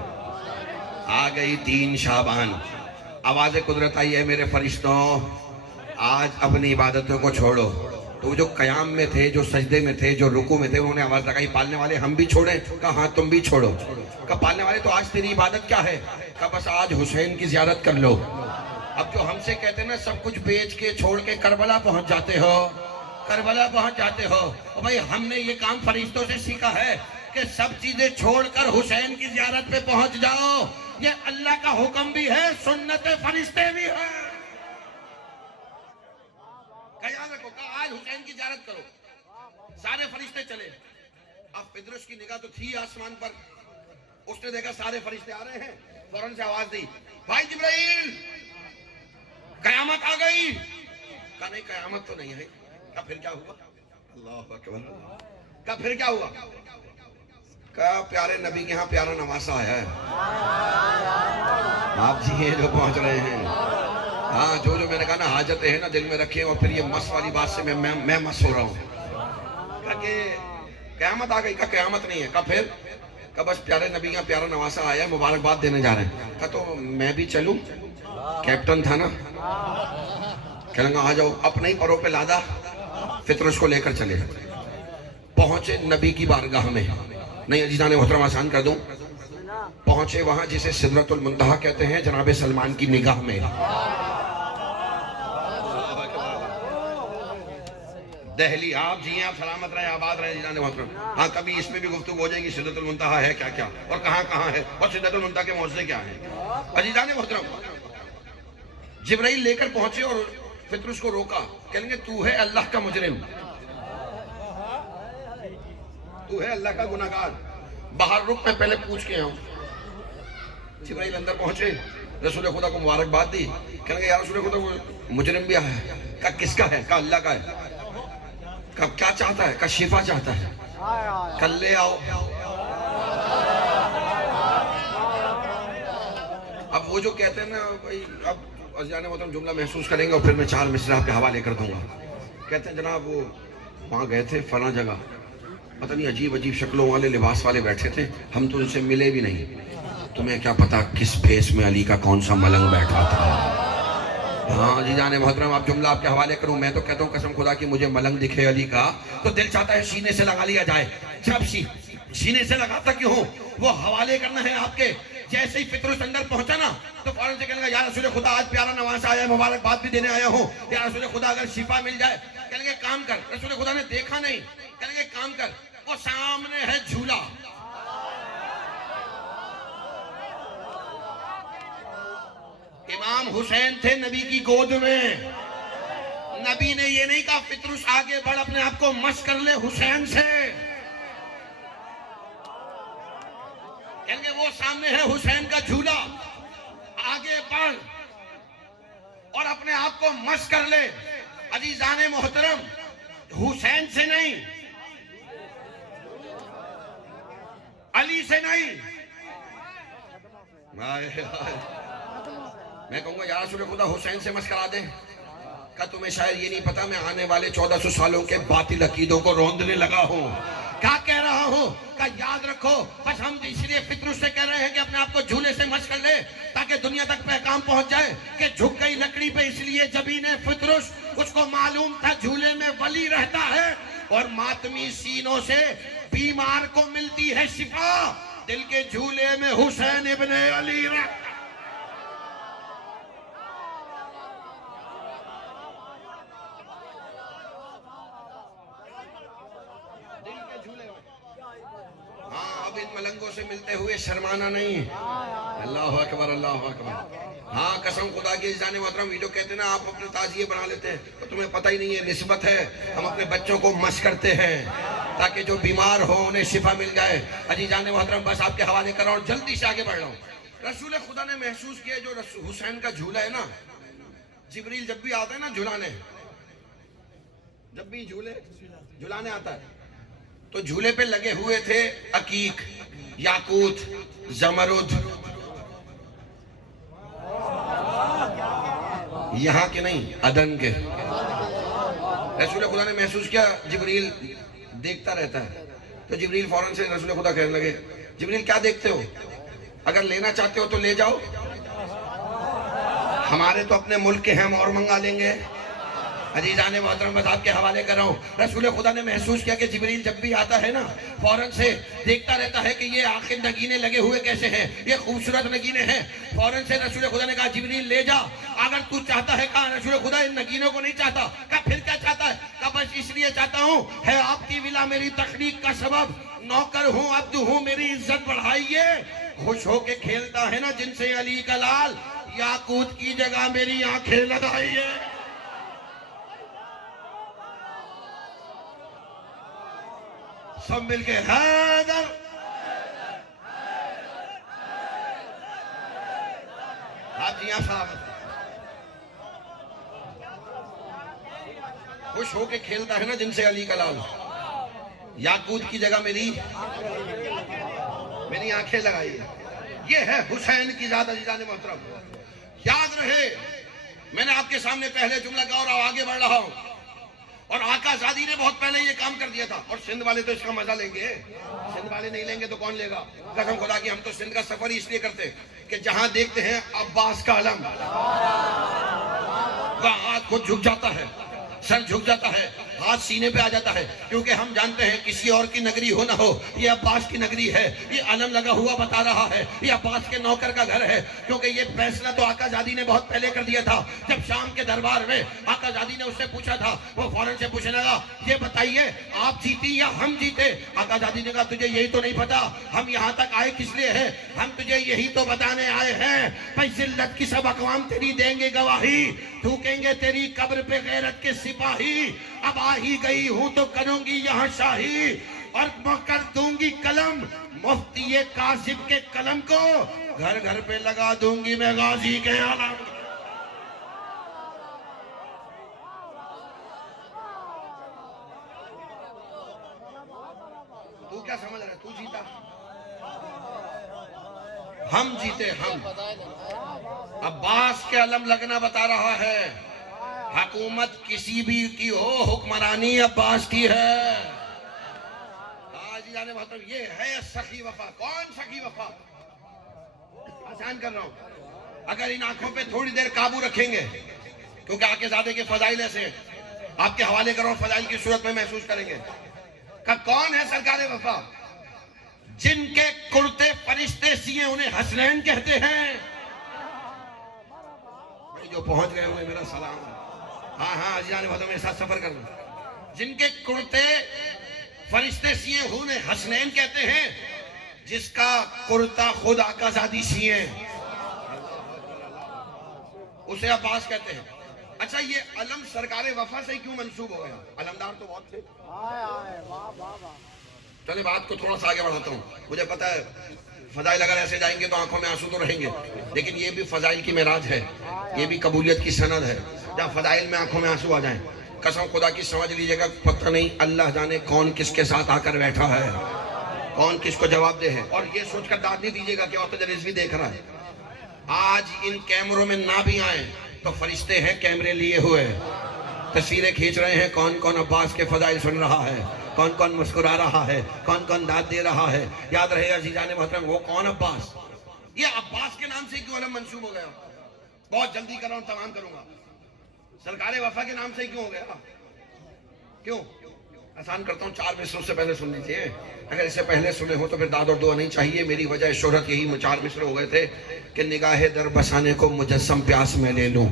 आ गई 3 शाबान। आवाज़ कुदरत आई है, मेरे फरिश्तों आज अपनी इबादतों को छोड़ो। तो जो कयाम में थे, जो सजदे में थे, जो रुकू में थे, उन्होंने आवाज लगाई, पालने वाले हम भी छोड़े? कहा हाँ तुम भी छोड़ो। कहा पालने वाले तो आज तेरी इबादत क्या है? कहा बस आज हुसैन की ज़ियारत कर लो। अब जो हमसे कहते हैं ना सब कुछ बेच के छोड़ के करबला पहुंच जाते हो, करबला पहुंच जाते हो। और भाई हमने ये काम फरिश्तों से सीखा है कि सब चीजें छोड़कर हुसैन की ज़ियारत पे पहुंच जाओ। ये अल्लाह का हुक्म भी है, सुन्नत फरिश्ते भी है। याद रखो, कहा आज हुसैन की ज़ियारत करो। सारे फरिश्ते चले। अब फितरस की निगाह तो थी आसमान पर। उसने देखा सारे फरिश्ते आ रहे हैं, फौरन से आवाज दी, भाई जिब्राइल कयामत आ गई। कहा नहीं कयामत तो नहीं आई। कहा फिर क्या हुआ? अल्लाह अकबर। कहा फिर क्या हुआ? कहा प्यारे नबी के यहाँ प्यारा नवासा आया है। आप जी हैं जो पहुंच रहे हैं। हाँ जो मैंने कहा ना हाजतें हैं ना दिल में रखे, और फिर ये मस वाली बात से मैं मस हो रहा हूँ। कहा कि क़यामत आ गई। का क़यामत नहीं है। का फिर? का बस प्यारे नबी का प्यारा नवासा आया है, मुबारकबाद देने जा रहे हैं। कहा तो मैं भी चलूं? कैप्टन था ना। कहूँगा आ जाओ। अपने ही परों पे लादा फितरस को लेकर चले। पहुंचे नबी की बारगाह में। नहीं अजीज़ान मोहतरम आसान कर दूं, पहुंचे वहां जिसे सिदरतुल मुंतहा कहते हैं, जनाब सलमान की निगाह में। दहली आप जी आप सलामत रहे, आबाद रहे अजीज़ान मोहतरम। हाँ कभी इसमें भी गुफ्तगू हो जाएगी सिदरतुल मुंतहा है क्या क्या और कहाँ है और सिदरतुल मुंतहा के मौज़े क्या है। अजीज़ान मोहतरम जिब्राइल लेकर पहुंचे और फितरस को रोका। कहेंगे तू है अल्लाह का मुजरिम, तू है अल्लाह का गुनाहगार, बाहर रुक मैं पहले पूछ के आऊं। जिब्राइल अंदर पहुंचे, रसूल खुदा को मुबारकबाद दी। कहेंगे यार रसूल खुदा को मुजरिम भी आया है। का किसका है? का अल्लाह का है। का क्या चाहता है? का शिफा चाहता है। कल ले आओ। अब वो जो कहते हैं ना भाई, अब अज़ान मतलब जुमला महसूस करेंगे और फिर मैं 4 मिसरा आपके हवाले कर दूंगा। कहते हैं जनाब वो वहाँ गए थे फला जगह, पता नहीं अजीब अजीब शक्लों वाले लिबास वाले बैठे थे, हम तो उनसे मिले भी नहीं। तुम्हें क्या पता किस फेस में अली का कौन सा मलंग बैठा था। हाँ जी जाने मोहतरम आप जुमला आपके हवाले करूं। मैं तो कहता हूँ कसम खुदा की मुझे मलंग दिखे अली का तो दिल चाहता है सीने से लगा लिया जाए। जब सीने से लगाता क्यों हूँ, वो हवाले करना है आपके। जैसे ही फितरस अंदर पहुंचा ना तो फौरन से कहने लगा या रसूल खुदा आज प्यारा नवासा आया है, मुबारकबाद भी देने आया हूँ। या रसूल खुदा अगर शिफा मिल जाए। कहेंगे काम कर। रसूल खुदा ने देखा नहीं। कहेंगे काम कर, वो सामने है झूला। इमाम हुसैन थे नबी की गोद में। नबी ने ये नहीं कहा फितरस आगे बढ़ अपने आप को मस कर ले हुसैन से। कहेंगे वो सामने है हुसैन का झूला, आगे बढ़ और अपने आप को मस कर ले। अजीजाने मोहतरम हुसैन से नहीं, अली से नहीं। मैं कहूंगा यार रसूल खुदा हुसैन से मस करा दे। क्या तुम्हें शायद ये नहीं पता मैं आने वाले 1400 सालों के बातिल अकीदों को रौंदने लगा हूं। क्या कह रहा हूं का याद रखो। बस हम इसलिए फितरुस से कह रहे हैं कि अपने आप को झूले से मस कर ले, ताकि दुनिया तक पैगाम पहुंच जाए कि झुक गई लकड़ी पे इसलिए जबीने फितरुस। उसको मालूम था झूले में वली रहता है और मातमी सीनों से बीमार को मिलती है शिफा। दिल के झूले में हुसैन इब्ने अली रहता। अब इन मलंगों से मिलते हुए शर्माना नहीं। अल्लाह अकबर, अल्लाह अकबर। हाँ, कसम खुदा की जाने मोहतरम, वीडियो कहते ना आप अपने ताजिए बना लेते हैं तो तुम्हें पता ही नहीं है, निस्बत है। हम अपने बच्चों को मस करते हैं ताकि जो बीमार हो उन्हें शिफा मिल जाए। अजी जाने मोहतरम, बस आपके हवाले कर रहा हूँ, जल्दी से आगे बढ़ रहा हूँ। रसूल खुदा ने महसूस किया जो हुसैन का झूला है ना, जिब्रील जब भी आता है ना झुलाने, जब भी झुलाने आता है तो झूले पे लगे हुए थे अकीक, याकूत, जमरुद। यहाँ के नहीं, अदन के। रसूल खुदा ने महसूस किया जिब्रील देखता रहता है, तो जिब्रील फौरन से रसूल खुदा कहने लगे, जिब्रील क्या देखते हो? अगर लेना चाहते हो तो ले जाओ, हमारे तो अपने मुल्क के हैं, हम और मंगा लेंगे। अजीजान मोहतरम, बस आपके हवाले कर रहा हूँ। रसूल खुदा ने महसूस किया कि जिब्रील जब भी आता है ना, फौरन से देखता रहता है कि ये आखिर नगीने लगे हुए कैसे हैं, ये खूबसूरत नगीने हैं। फौरन से रसूल खुदा ने कहा, जिब्रील ले जा, अगर तू चाहता है। कहा रसूल खुदा इन नगीनों को नहीं चाहता। कहा फिर क्या चाहता है? कहा बस इसलिए चाहता हूँ, है आपकी विला मेरी तखलीक का सबब, नौकर हूँ, अब्द हूँ, मेरी इज्जत बढ़ाइए। खुश होके खेलता है ना जिनसे अली का लाल, याकूत की जगह मेरी आंखें लगाइए। सब मिलके हैदर, हाजियां साहब। खुश होके खेलता है ना जिनसे अली का लाल, याकूत की जगह मेरी आंखें लगाई है। ये है हुसैन की जात। अजीजान मोहतरम, याद रहे, मैंने आपके सामने पहले जुमला कहा और आगे बढ़ रहा हूं। और आका आजादी ने बहुत पहले ये काम कर दिया था, और सिंध वाले तो इसका मजा लेंगे। सिंध वाले नहीं लेंगे तो कौन लेगा? कसम खुदा की, हम तो सिंध का सफर इसलिए करते कि जहां देखते हैं अब्बास का अलम, हाथ खुद झुक जाता है, सर झुक जाता है, हाथ सीने पे आ जाता है, क्योंकि हम जानते हैं किसी और की नगरी हो ना हो, ये अब्बास की नगरी है। ये अलम लगा हुआ बता रहा है ये अब्बास के नौकर का घर है, क्योंकि ये फैसला तो आका जादी ने बहुत पहले कर दिया था। जब शाम के दरबार में आका जादी ने उससे पूछा था, वो फौरन से पूछने लगा, ये बताइए आप जीती या हम जीते? आका जादी ने कहा, तुझे यही तो नहीं पता हम यहाँ तक आए किस लिए है? हम तुझे यही तो बताने आए हैं, भाई जिल्लत की सब अकवाम तेरी देंगे गवाही, थूकेंगे तेरी कब्र पे गैरत के सिपाही। अब आ ही गई हूं तो करूंगी यहाँ शाही, और कर दूंगी कलम मुफ्ती कासिम के कलम को, घर घर पे लगा दूंगी मैं गाजी के आलम। तू क्या समझ रहा है? तू जीता, हम जीते। हम अब्बास के अलम लगना बता रहा है। हुकूमत किसी भी की हो, हुक्मरानी अब्बास की है। जाने मतलब ये है सखी वफा। कौन सखी वफा? आसान कर रहा हूं, अगर इन आंखों पे थोड़ी देर काबू रखेंगे, क्योंकि आकेज़ादे के फजाइल ऐसे आपके हवाले कर रहा हूं, फजाइल की सूरत में महसूस करेंगे। कौन है सरकार वफा? जिनके कुर्ते फरिश्ते सिए उन्हें हसनैन कहते हैं। जो पहुंच गए हुए मेरा सलाम। हाँ हाँ अजीज़ान वतन मेरे साथ सफर करना। जिनके कुर्ते फरिश्ते सिए उन्हें हसनैन कहते हैं, जिसका कुर्ता खुद आकाज़ादी सिए उसे अब्बास कहते हैं। अच्छा, ये अलम सरकार वफा से क्यों मंसूब हो गया? अलमदार तो बहुत थे। चलिए बात को थोड़ा सा आगे बढ़ाता हूँ। मुझे पता है फजाइल अगर ऐसे जाएंगे तो आंखों में आंसू तो रहेंगे, लेकिन ये भी फजाइल की मेराज है, ये भी कबूलियत की सनद है। जब फजाइल में आंखों में आंसू आ जाएं, कसम खुदा की समझ लीजिएगा, पता नहीं अल्लाह जाने कौन किसके साथ आकर बैठा है, कौन किसको जवाब दे है। और ये सोचकर दाद नहीं दीजिएगा कि और तो रिजवी देख रहा है। आज इन कैमरों में ना भी आए तो फरिश्ते हैं कैमरे लिए हुए, तस्वीरें खींच रहे हैं, कौन कौन अब्बास के फजाइल सुन रहा है, कौन कौन मुस्कुरा रहा है, कौन कौन दाद दे रहा है। याद रहेगा अजीजान मोहतरम, वो कौन अब्बास, ये अब्बास के नाम से क्यों अलम मंसूब हो गया? बहुत जल्दी कर रहा हूं, तमाम करूंगा। सरकार वफा के नाम से क्यों हो गया? क्यों? आसान करता हूं, 4 मिसरों से पहले सुन लीजिए। अगर इससे पहले सुने हो तो फिर दाद और दुआ नहीं चाहिए। मेरी वजह शोहरत यही 4 मिसरे हो गए थे कि निगाहे दर बसाने को मुजस्सम प्यास में ले लूं।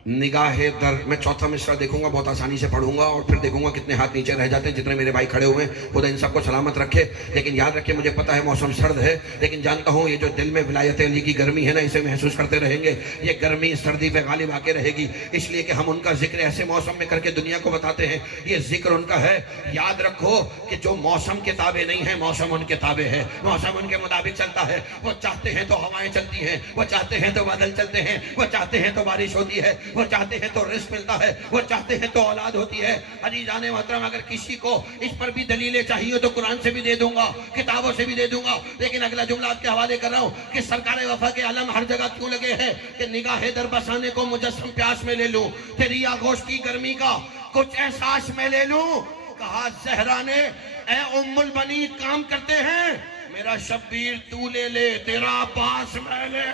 निगाहे दर, मैं चौथा मिसरा देखूंगा, बहुत आसानी से पढ़ूंगा और फिर देखूंगा कितने हाथ नीचे रह जाते हैं। जितने मेरे भाई खड़े हुए हैं खुदा इन सबको सलामत रखे। लेकिन याद रखिए, मुझे पता है मौसम सर्द है, लेकिन जानता हूं ये जो दिल में विलायत अली की गर्मी है ना, इसे महसूस करते रहेंगे। ये गर्मी सर्दी पे गालिब आके रहेगी, इसलिए कि हम उनका जिक्र ऐसे मौसम में करके दुनिया को बताते हैं। ये जिक्र उनका है। याद रखो कि जो मौसम के ताबे नहीं है, मौसम उनके ताबे है। मौसम उनके मुताबिक चलता है। वो चाहते हैं तो हवाएं चलती हैं, वो चाहते हैं तो बादल चलते हैं, वो चाहते हैं तो बारिश होती है, वो चाहते हैं तो रिस्क मिलता है, वो चाहते हैं तो औलाद होती है। अजीजान मोहतरम, अगर किसी को इस पर भी दलीलें चाहिए तो कुरान से भी दे दूंगा, किताबों से भी दे दूंगा। लेकिन अगला जुमला आपके हवाले कर रहा हूं कि सरकार वफा के अलम हर जगह क्यों लगे हैं कि निगाहे दर बसाने को मुजस्सम प्यास में ले लूं, तेरी आगोश की गर्मी का कुछ एहसास में ले लूं। कहा ज़हरा ने, ए उम्मुल बनी काम करते हैं, मेरा शब्बीर तू ले ले, तेरा अब्बास मैं ले।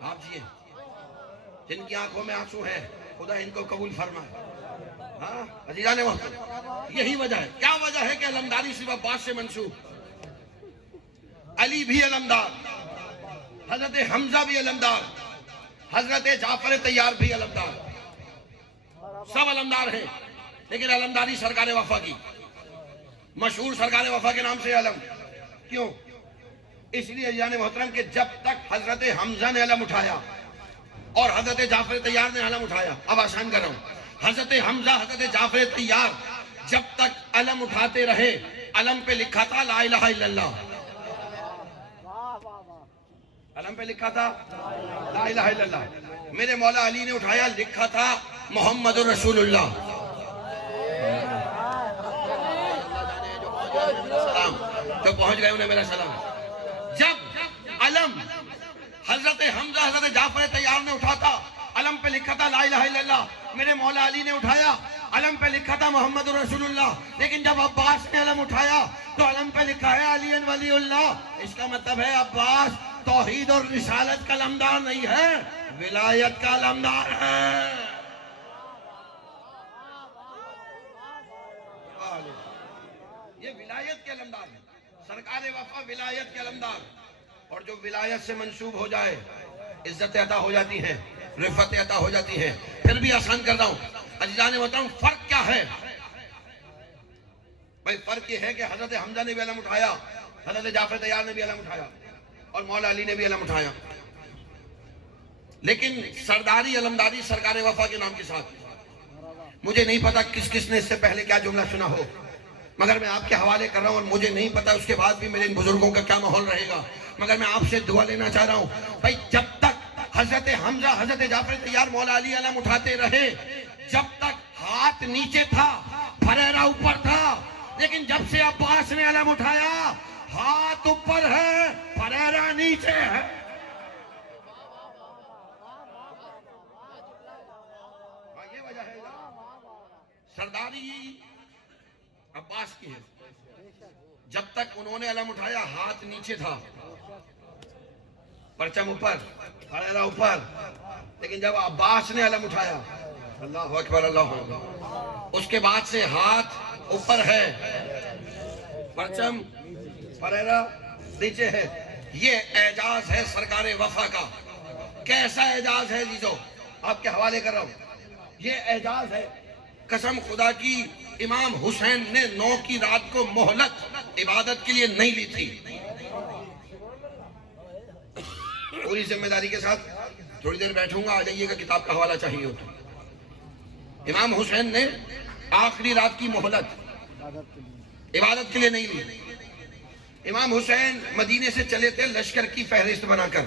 आप जिए जिनकी आंखों में आंसू है, खुदा इनको कबूल फरमाए। हाँ अजीजान मोहतरम, यही वजह है। क्या वजह है कि अलमदारी सिर्फ अब्बास से मंसूब? अली भी अलमदार, हजरत हमजा भी अलमदार, हजरत जाफर तैयार भी अलमदार, सब अलमदार हैं। लेकिन अलमदारी सरकार वफा की, मशहूर सरकार वफा के नाम से अलम क्यों? इसलिए अजीजान मोहतरम के जब तक हजरत हमजा ने अलम उठाया और हजरत जाफर तैयार ने अलम उठाया, अब आसान कर रहा हूं, हजरत हमजा हजरत जाफर तैयार जब तक अलम उठाते रहे, अलम पे लिखा था ला इलाहा इल्लल्लाह, अलम पे लिखा था ला इलाहा इल्लल्लाह। मेरे मौला अली ने उठाया, लिखा था मोहम्मद रसूलुल्लाह। सलाम, जो पहुंच गए उन्हें मेरा सलाम। जब अलम हजरत हमजा हजरत जाफर तैयार ने उठा था, अलम पे लिखा था ला इलाहा इल्लल्लाह। मेरे मौला अली ने उठाया, अलम पे लिखा था मोहम्मद रसूलुल्लाह। लेकिन जब अब्बास ने अलम उठाया तो अलम पे लिखा है अली वलीउल्लाह। इसका मतलब है अब्बास तौहीद और रिसालत का अलमदार नहीं है, विलायत का अलमदार है। ये विलायत के अलमदार है, सरकार वफा विलायत के अलमदार। और जो विलायत से मंसूब हो जाए, इज्जत अता हो जाती है, रिफत अता हो जाती है। फिर भी आसान कर रहा हूं अजीजान मोहतरम, फर्क क्या है भाई? फर्क ये है कि हजरत हमजा ने भी अलम उठाया, हजरत जाफर तैयार ने भी अलम उठाया और मौला अली ने भी अलम उठाया। लेकिन सरदारी अलमदारी सरकार वफा के नाम के साथ। मुझे नहीं पता किस किस ने इससे पहले क्या जुमला सुना हो, मगर मैं आपके हवाले कर रहा हूं और मुझे नहीं पता उसके बाद भी मेरे इन बुजुर्गों का क्या माहौल रहेगा। मगर मैं आपसे दुआ लेना चाह रहा हूं भाई, जब तक हजरत हमजा हजरत जाफर तैयार मौला अली अलम उठाते रहे, जब तक हाथ नीचे था, फरेरा ऊपर था। लेकिन जब से अब्बास ने अलम उठाया, हाथ ऊपर है, फरेरा नीचे है। ये वजह है सरदारी अब्बास की है। जब तक उन्होंने अलम उठाया, हाथ नीचे था, परचम ऊपर, फरेरा ऊपर। लेकिन जब अब्बास ने अलम उठाया, अल्लाहु अकबर अल्लाहु अकबर, उसके बाद से हाथ ऊपर है, परचम फरेरा नीचे है। ये एजाज है सरकार वफा का। कैसा एजाज है जीजो, आपके हवाले कर रहा हूं। ये एजाज है, कसम खुदा की, इमाम हुसैन ने 9 की रात को मोहलत इबादत के लिए नहीं ली थी। पूरी जिम्मेदारी के साथ थोड़ी देर बैठूंगा, आ जाइएगा, किताब का हवाला चाहिए हो तो। इमाम हुसैन ने आखिरी रात की मोहलत इबादत के लिए नहीं ली। इमाम हुसैन मदीने से चले थे लश्कर की फहरिस्त बनाकर,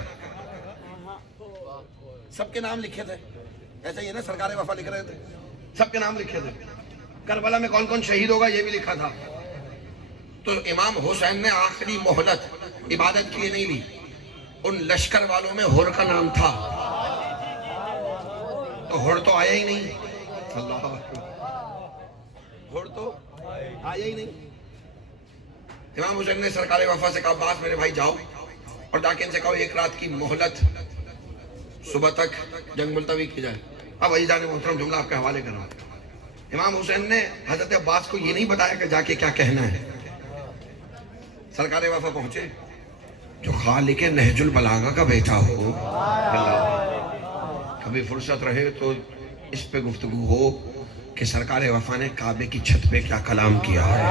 सबके नाम लिखे थे। ऐसा ही है ना, सरकार वफा लिख रहे थे, सबके नाम लिखे थे। करबला में कौन कौन शहीद होगा ये भी लिखा था। तो इमाम हुसैन ने आखिरी मोहलत इबादत के लिए नहीं ली, उन लश्कर वालों में हुर का नाम था, तो हुर तो आया ही नहीं। अल्लाह अकबर, हुर तो आया ही नहीं। इमाम हुसैन ने सरकार वफा से कहा, अब्बास मेरे भाई जाओ और जाके इनसे कहो एक रात की मोहलत, सुबह तक जंग मुलतवी की जाए। अब वही जाने मोहतरम जुमला आपके हवाले कर रहा हूं। इमाम हुसैन ने हजरत अब्बास को ये नहीं बताया कि जाके क्या कहना है। सरकार वफा पहुंचे, जो खालिक नहजुल बलागा का बेटा हो, अल्लाह कभी फुर्सत रहे तो इस पे गुफ्तगू हो कि सरकार वफा ने काबे की छत पे क्या कलाम किया है।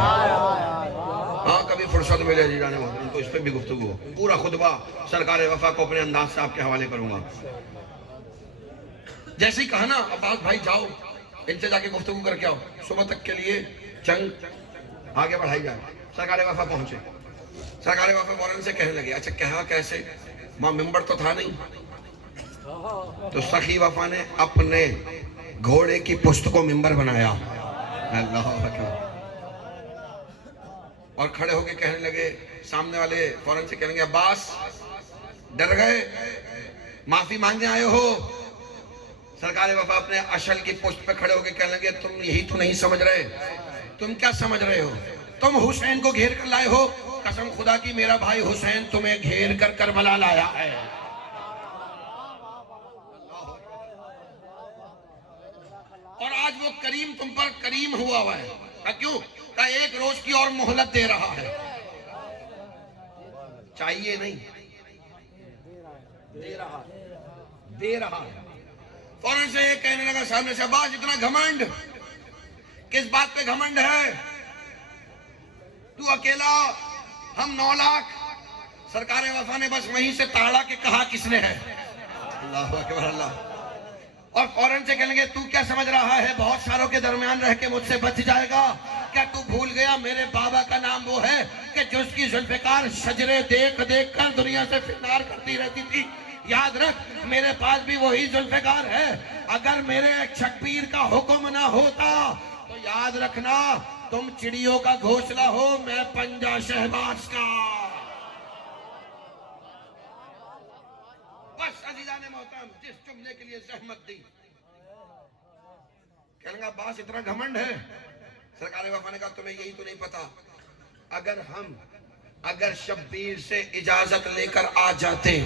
हाँ, कभी फुर्सत मिले जी जाने तो इस पे भी गुफ्तगू हो। पूरा खुतबा सरकार वफा को अपने अंदाज से आपके हवाले करूंगा। जैसे ही कहा ना, अब्बास भाई जाओ इनसे जाके गुफ्तगू करके आओ, सुबह तक के लिए जंग आगे बढ़ाई जाए। सरकार वफा पहुंचे, सरकार वफा फौरन से कहने लगे, अच्छा कहा कैसे, मां मिंबर तो था नहीं। तो सखी वफा ने अपने घोड़े की पुश्त को मिंबर बनाया, अल्लाह अकबर, और खड़े होके कहने लगे। सामने वाले फौरन से कहेंगे, अब्बास डर गए, माफी मांगने आए हो। सरकार वफा अपने अशल की पुश्त पे खड़े होके कहने लगे, तुम यही तो नहीं समझ रहे। तुम क्या समझ रहे हो? तुम हुसैन को घेर कर लाए हो। कसम खुदा की मेरा भाई हुसैन तुम्हें घेर कर करबला लाया है। और आज वो करीम तुम पर करीम हुआ है। क्यों? का एक रोज की और मोहलत दे रहा है। चाहिए नहीं, दे रहा है। फौरन से ये कहने लगा सामने से, अब्बास इतना घमंड किस बात पे घमंड है? तू अकेला, हम 9 लाख। सरकार वफा ने बस वहीं से ताड़ा के कहा किसने है। अल्लाह अकबर, अल्लाह। और फौरन से कहने लगे, तू क्या समझ रहा है बहुत सारों के दरमियान रह के मुझसे बच जाएगा? क्या तू भूल गया मेरे बाबा का नाम वो है कि जिसकी जुल्फिकार शजरे देख देख कर दुनिया से फिनार करती रहती थी? याद रख, मेरे पास भी वही जुल्फिकार है। अगर मेरे शब्बीर का हुक्म ना होता तो याद रखना, तुम चिड़ियों का घोंसला हो, मैं पंजा शहबाज का। बस अजीजान मोहतरम, जिस जुमले के लिए जहमत दी, कहने लगा बास इतना घमंड है। सरकार वफा ने कहा, तुम्हें यही तो नहीं पता, अगर शब्बीर से इजाजत लेकर आ जाते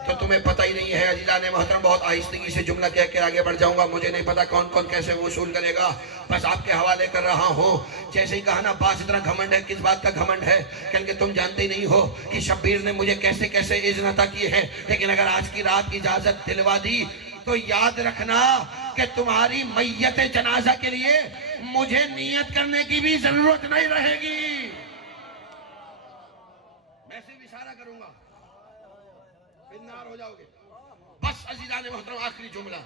तो तुम्हें पता ही नहीं है। अजीजान मोहतरम, बहुत आहिस्तगी से जुमला कह के आगे बढ़ जाऊंगा, मुझे नहीं पता कौन कौन कैसे वसूल करेगा, बस आपके हवाले कर रहा हूँ। जैसे ही कहा ना, बास इतना घमंड है, किस बात का घमंड है? क्योंकि तुम जानते ही नहीं हो कि शब्बीर ने मुझे कैसे कैसे इजनता की है, लेकिन अगर आज की रात इजाजत दिलवा दी तो याद रखना कि तुम्हारी मैयत जनाजा के लिए मुझे नियत करने की भी जरूरत नहीं रहेगी। मैं सिर्फ इशारा करूंगा, बिन्नार हो जाओगे। बस अजीजान मोहतरम, आखिरी जुमला,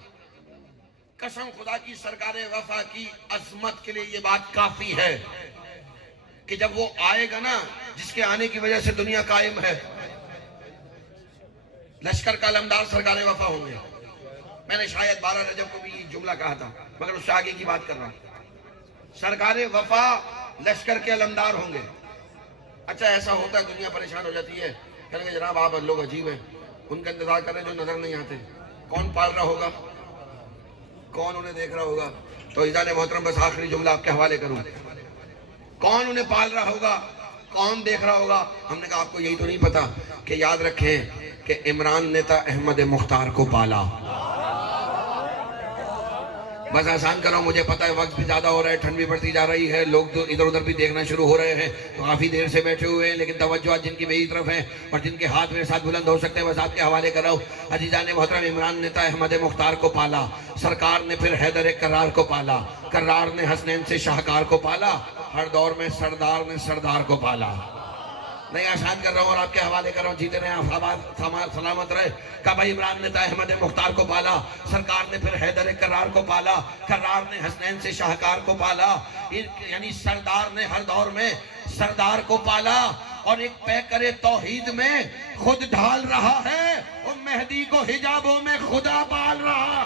कसम खुदा की सरकार वफा की अजमत के लिए ये बात काफी है कि जब वो आएगा ना, जिसके आने की वजह से दुनिया कायम है, लश्कर का अलमदार सरकार वफा होंगे। मैंने शायद 12 रजब को भी ये जुमला कहा था, मगर उससे आगे की बात कर रहा हूं। सरकार वफा लश्कर के अलमदार होंगे। अच्छा, ऐसा होता है, दुनिया परेशान हो जाती है, कहेंगे जनाब आप लोग अजीब हैं, उनका इंतजार कर रहे हैं जो नजर नहीं आते। कौन पाल रहा होगा, कौन उन्हें देख रहा होगा? तो इजाज़ मोहतरम, बस आखिरी जुमला आपके हवाले करूं, कौन उन्हें पाल रहा होगा, कौन देख रहा होगा? हमने कहा आपको यही तो नहीं पता कि याद रखें कि इमरान नेता अहमद मुख्तार को पाला। बस आसान करो, मुझे पता है वक्त भी ज्यादा हो रहा है, ठंड भी बढ़ती जा रही है, लोग तो इधर उधर भी देखना शुरू हो रहे हैं, तो काफी देर से बैठे हुए हैं, लेकिन तवज्जो जिनकी मेरी तरफ है और जिनके हाथ मेरे साथ बुलंद हो सकते हैं, बस आपके हवाले कर रहा हूँ। अजीजान मोहतरम, इमरान नेता अहमद मुख्तार को पाला, सरकार ने फिर हैदर करार को पाला, करार ने हसनैन से शाहकार को पाला, हर दौर में सरदार ने सरदार को पाला। नहीं, आसान कर रहा हूँ और आपके हवाले कर रहा हूँ, जीते रहे, सलामत रहे। का भाई इमरान नेता अहमद मुख्तार को पाला, सरकार ने फिर हैदर करार को पाला, करार ने हसनैन से शाहकार को पाला, यानी सरदार ने हर दौर में सरदार को पाला। और एक पैकरे तौहीद में खुद ढाल रहा है, वो मेहदी को हिजाबों में खुदा पाल रहा।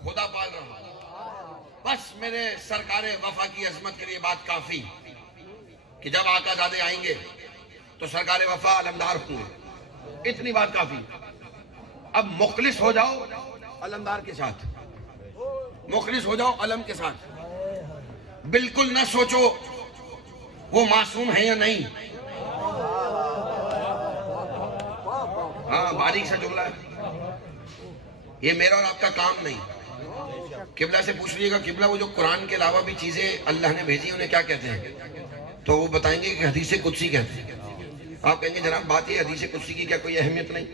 खुदा पाल रहा। बस मेरे सरकारे वफा की अजमत के लिए बात काफी कि जब आकाज़ादे आएंगे तो सरकारे वफा अलमदार होंगे, इतनी बात काफी। अब मुखलिस हो जाओ अलमदार के साथ, मुखलिस हो जाओ अलम के साथ। बिल्कुल न सोचो वो मासूम है या नहीं। हाँ, बारीक सा जुमला है ये, मेरा और आपका काम नहीं। किबला से पूछ लीजिएगा, किबला वो जो कुरान के अलावा भी चीजें अल्लाह ने भेजी उन्हें क्या कहते हैं, तो वो बताएंगे कि हदीस कुदसी कहते हैं। आप कहेंगे जनाब बात ये हदीस कुदसी की क्या कोई अहमियत नहीं?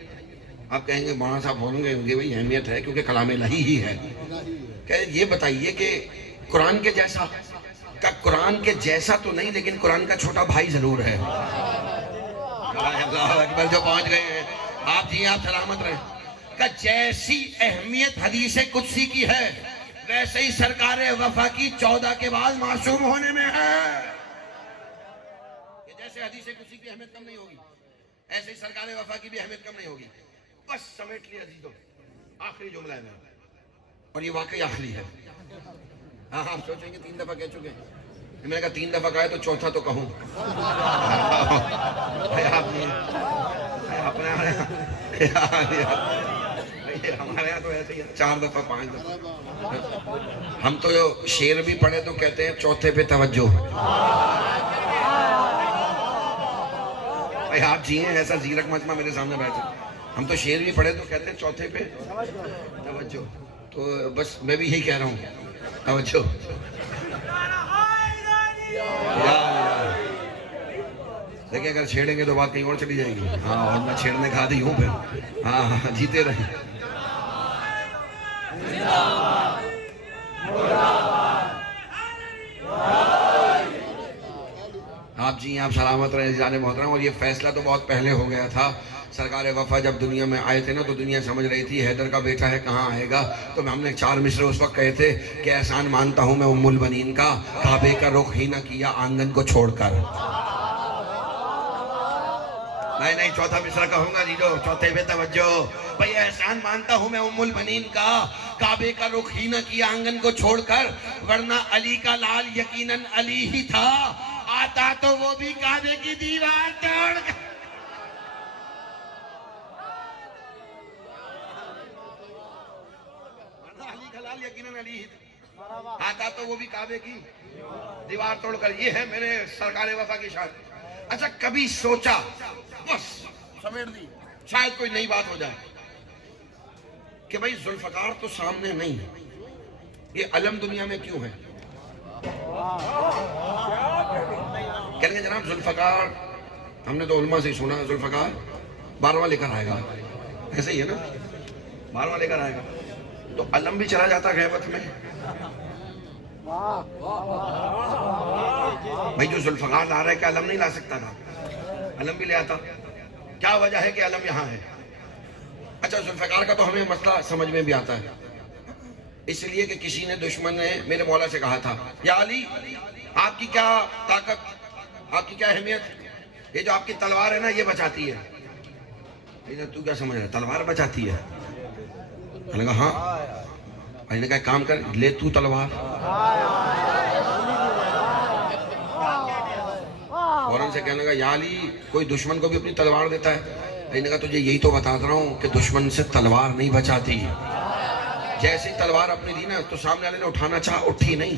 आप कहेंगे मौलाना साहब बोलेंगे भाई अहमियत है क्योंकि कलाम इलाही ही है। कहे ये बताइए कि कुरान के जैसा का, कुरान के जैसा तो नहीं लेकिन कुरान का छोटा भाई जरूर है। अल्लाह अकबर, जो पहुंच गए हैं आप जी, आप सलामत रहे। का जैसी अहमियत हदीस कुदसी की है वैसे ही सरकार वफा की 14 के बाद मासूम होने में है। जैसे हदीस कुदसी की अहमियत कम नहीं होगी ऐसे ही सरकार वफा की भी अहमियत कम नहीं होगी। बस समेट लिया अजीजों, आखिरी जुमला है मेरा, और ये वाकई आखिरी है। हाँ हाँ, सोचेंगे 3 दफा कह चुके हैं, मैंने कहा 3 दफा कहा तो चौथा तो कहूँ। हमारे यहाँ तो ऐसे ही 4 दफा 5 दफा। हम तो जो शेर भी पढ़े तो कहते हैं चौथे पे तवज्जो। भाई आप जिए ऐसा जीरक मजमा मेरे सामने बैठे, हम तो शेर भी पढ़े तो कहते हैं चौथे पे तवज्जो। तो बस मैं भी यही कह रहा हूँ, तवज्जो। देखिए अगर छेड़ेंगे तो बात कहीं और चली जाएगी। हाँ, और मैं छेड़ने का आदी हूँ फिर। हाँ हाँ, जीते रहे। आप जी आप सलामत रहे जाने मोहतरम। और ये फैसला तो बहुत पहले हो गया था। सरकार वफा जब दुनिया में आए थे ना तो दुनिया समझ रही थी हैदर का बेटा है कहाँ आएगा। तो हमने 4 मिसरे उस वक्त कहे थे कि एहसान मानता हूँ मैं उम्मुल बनीन का, काबे का रुख ही ना किया आंगन को छोड़कर। नहीं, चौथा मिसरा कहूंगा जी, जो चौथे पे तवज्जो। भाई एहसान मानता हूँ मैं उम्मुल बनीन का, काबे का रुख ही ना किया आंगन को छोड़कर, वरना अली का लाल यकीनन अली ही था, आता तो वो भी काबे की दीवार तोड़। अली का लाल यकीनन अली ही था, आता तो वो भी काबे की दीवार तोड़कर। ये है मेरे सरकार वफा की शान। अच्छा, कभी सोचा, बस समेट दी, शायद कोई नई बात हो जाए कि भाई जुल्फकार तो सामने नहीं, ये अलम दुनिया में क्यों है? कहेंगे जनाब जुल्फकार, हमने तो उल्मा से ही सुना जुल्फकार 12वां लेकर आएगा, ऐसे ही है ना, 12वां लेकर आएगा। तो अलम भी चला जाता गैबत में। भाई जो जुल्फकार ला रहा है क्या अलम नहीं ला सकता था? अलम भी ले आता। क्या वजह है कि अलम यहाँ है? अच्छा, जुल्फकार का तो हमें मसला समझ में भी आता है, इसलिए कि किसी ने दुश्मन ने मेरे मौला से कहा था, या अली आपकी क्या ताकत, आपकी क्या अहमियत, ये जो आपकी तलवार है ना ये बचाती है। तू क्या समझ रहा है तलवार बचाती है? मैंने कहा हाँ। मैंने कहा काम कर, ले तू तलवार। फौरन से कहने लगा, या अली कोई दुश्मन को भी अपनी तलवार देता है? मैंने कहा तुझे यही तो बताता रहा हूँ कि दुश्मन से तलवार नहीं बचाती। जैसे ही तलवार अपनी दी ना तो सामने वाले ने उठाना चाहा, उठी नहीं,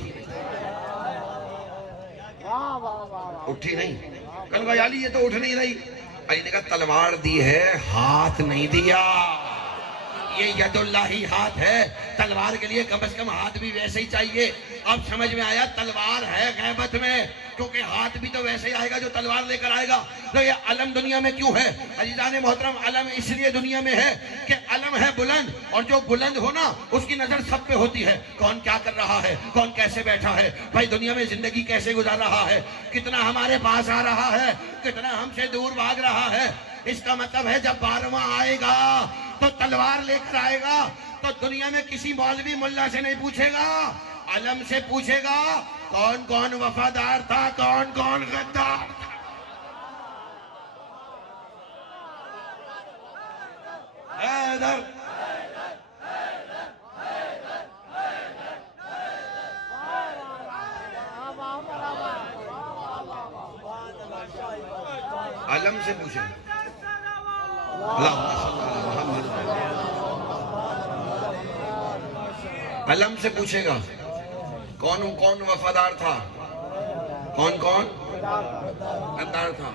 उठी नहीं। कहने लगा अली ये तो उठ नहीं रही। अली ने कहा तलवार दी है, हाथ नहीं दिया। ये यदुल्लाही हाथ है, तलवार के लिए कम से कम हाथ भी वैसे ही चाहिए। अब समझ में आया तलवार है गैबत में, क्योंकि हाथ भी तो वैसे ही आएगा जो तलवार लेकर आएगा। तो ये अलम दुनिया में क्यों है? अजीजान मोहतरम, अलम इसलिए दुनिया में है कि अलम है बुलंद, और जो बुलंद हो ना उसकी नजर सब पे होती है। कौन क्या कर रहा है, कौन कैसे बैठा है, भाई दुनिया में जिंदगी कैसे गुजार रहा है, कितना हमारे पास आ रहा है, कितना हमसे दूर भाग रहा है। इसका मतलब है जब 12वां आएगा तो तलवार लेकर आएगा, तो दुनिया में किसी मौलवी मुल्ला से नहीं पूछेगा, अलम से पूछेगा कौन कौन वफादार था, कौन कौन गद्दार था। हैदर अलम से पूछे, अलम से पूछेगा कौन कौन वफादार था, कौन कौन गद्दार था।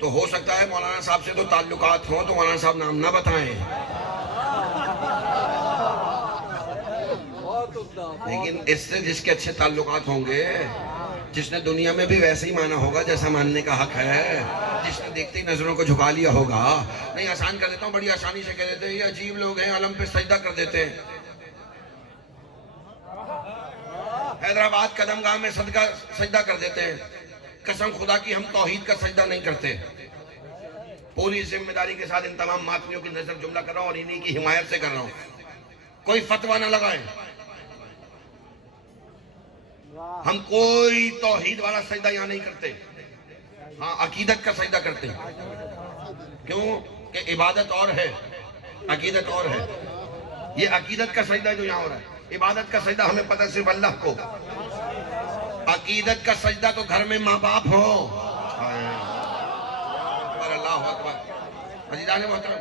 तो हो सकता है मौलाना साहब से तो ताल्लुकात हो, तो मौलाना साहब नाम ना बताएं, लेकिन इससे जिसके अच्छे ताल्लुकात होंगे, जिसने दुनिया में भी वैसे ही माना होगा जैसा मानने का हक है, जिसने देखते ही नजरों को झुका लिया होगा। नहीं, आसान कर देता हूँ, बड़ी आसानी से कह देते हैं ये अजीब लोग हैं, अलम पे सजदा कर देते हैं। हैदराबाद कदमगाह में सजदा कर देते हैं। कसम खुदा की हम तौहीद का सजदा नहीं करते। पूरी जिम्मेदारी के साथ इन तमाम मातमियों की नजर जुमला कर रहा हूँ और इन्हीं की हिमायत से कर रहा हूँ। कोई फतवा ना लगाए, हम कोई तौहीद वाला सजदा यहाँ नहीं करते। हाँ, अकीदत का सजदा करते हैं। क्यों कि इबादत और है, अकीदत और है। ये अकीदत का सजदा जो यहाँ हो रहा है, इबादत का सजदा हमें पता सिर्फ अल्लाह को। अकीदत का सजदा तो घर में माँ बाप हो। अल्लाह अकबर। अजीज़ान मोहतरम,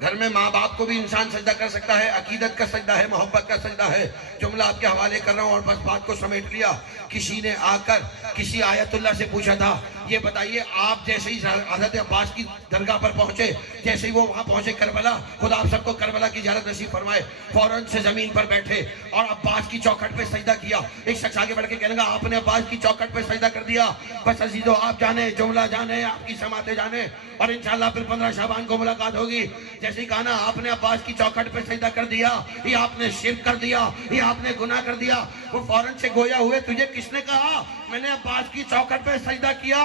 घर में माँ बाप को भी इंसान सजदा कर सकता है। अकीदत का सजदा है, मोहब्बत का सजदा है। जुमला आपके हवाले कर रहा हूँ और बस बात को समेट लिया। किसी ने आकर किसी आयतुल्लाह से पूछा था, ये बताइए आप जैसे ही हज़रत अब्बास की दरगाह पर पहुंचे, जैसे ही वो वहां पहुंचे करबला, खुदा आप सबको करबला की इजाजत नसीब फरमाए, फौरन से जमीन पर बैठे और अब्बास की चौखट पे सजदा किया। एक शख्स आगे बढ़ के कहने लगा, आपने अब्बास की चौखट पे सजदा कर दिया। बस अजीजों, आप जाने, जुमला जाने, आपकी समातें जाने, और इंशाअल्लाह फिर 15 शाबान को मुलाकात होगी। जैसे ही कहा ना आपने अब्बास की चौखट पे सजदा कर दिया, ये आपने शिर्क कर दिया, ये आपने गुनाह कर दिया। वो फौरन से गोया हुए, तुझे किसने कहा मैंने अब्बास की चौखट पे सजदा किया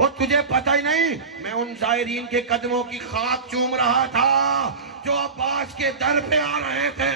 और तुझे पता ही नहीं? मैं उन जायरीन के कदमों की खाक चूम रहा था जो अब्बास के दर पे आ रहे थे।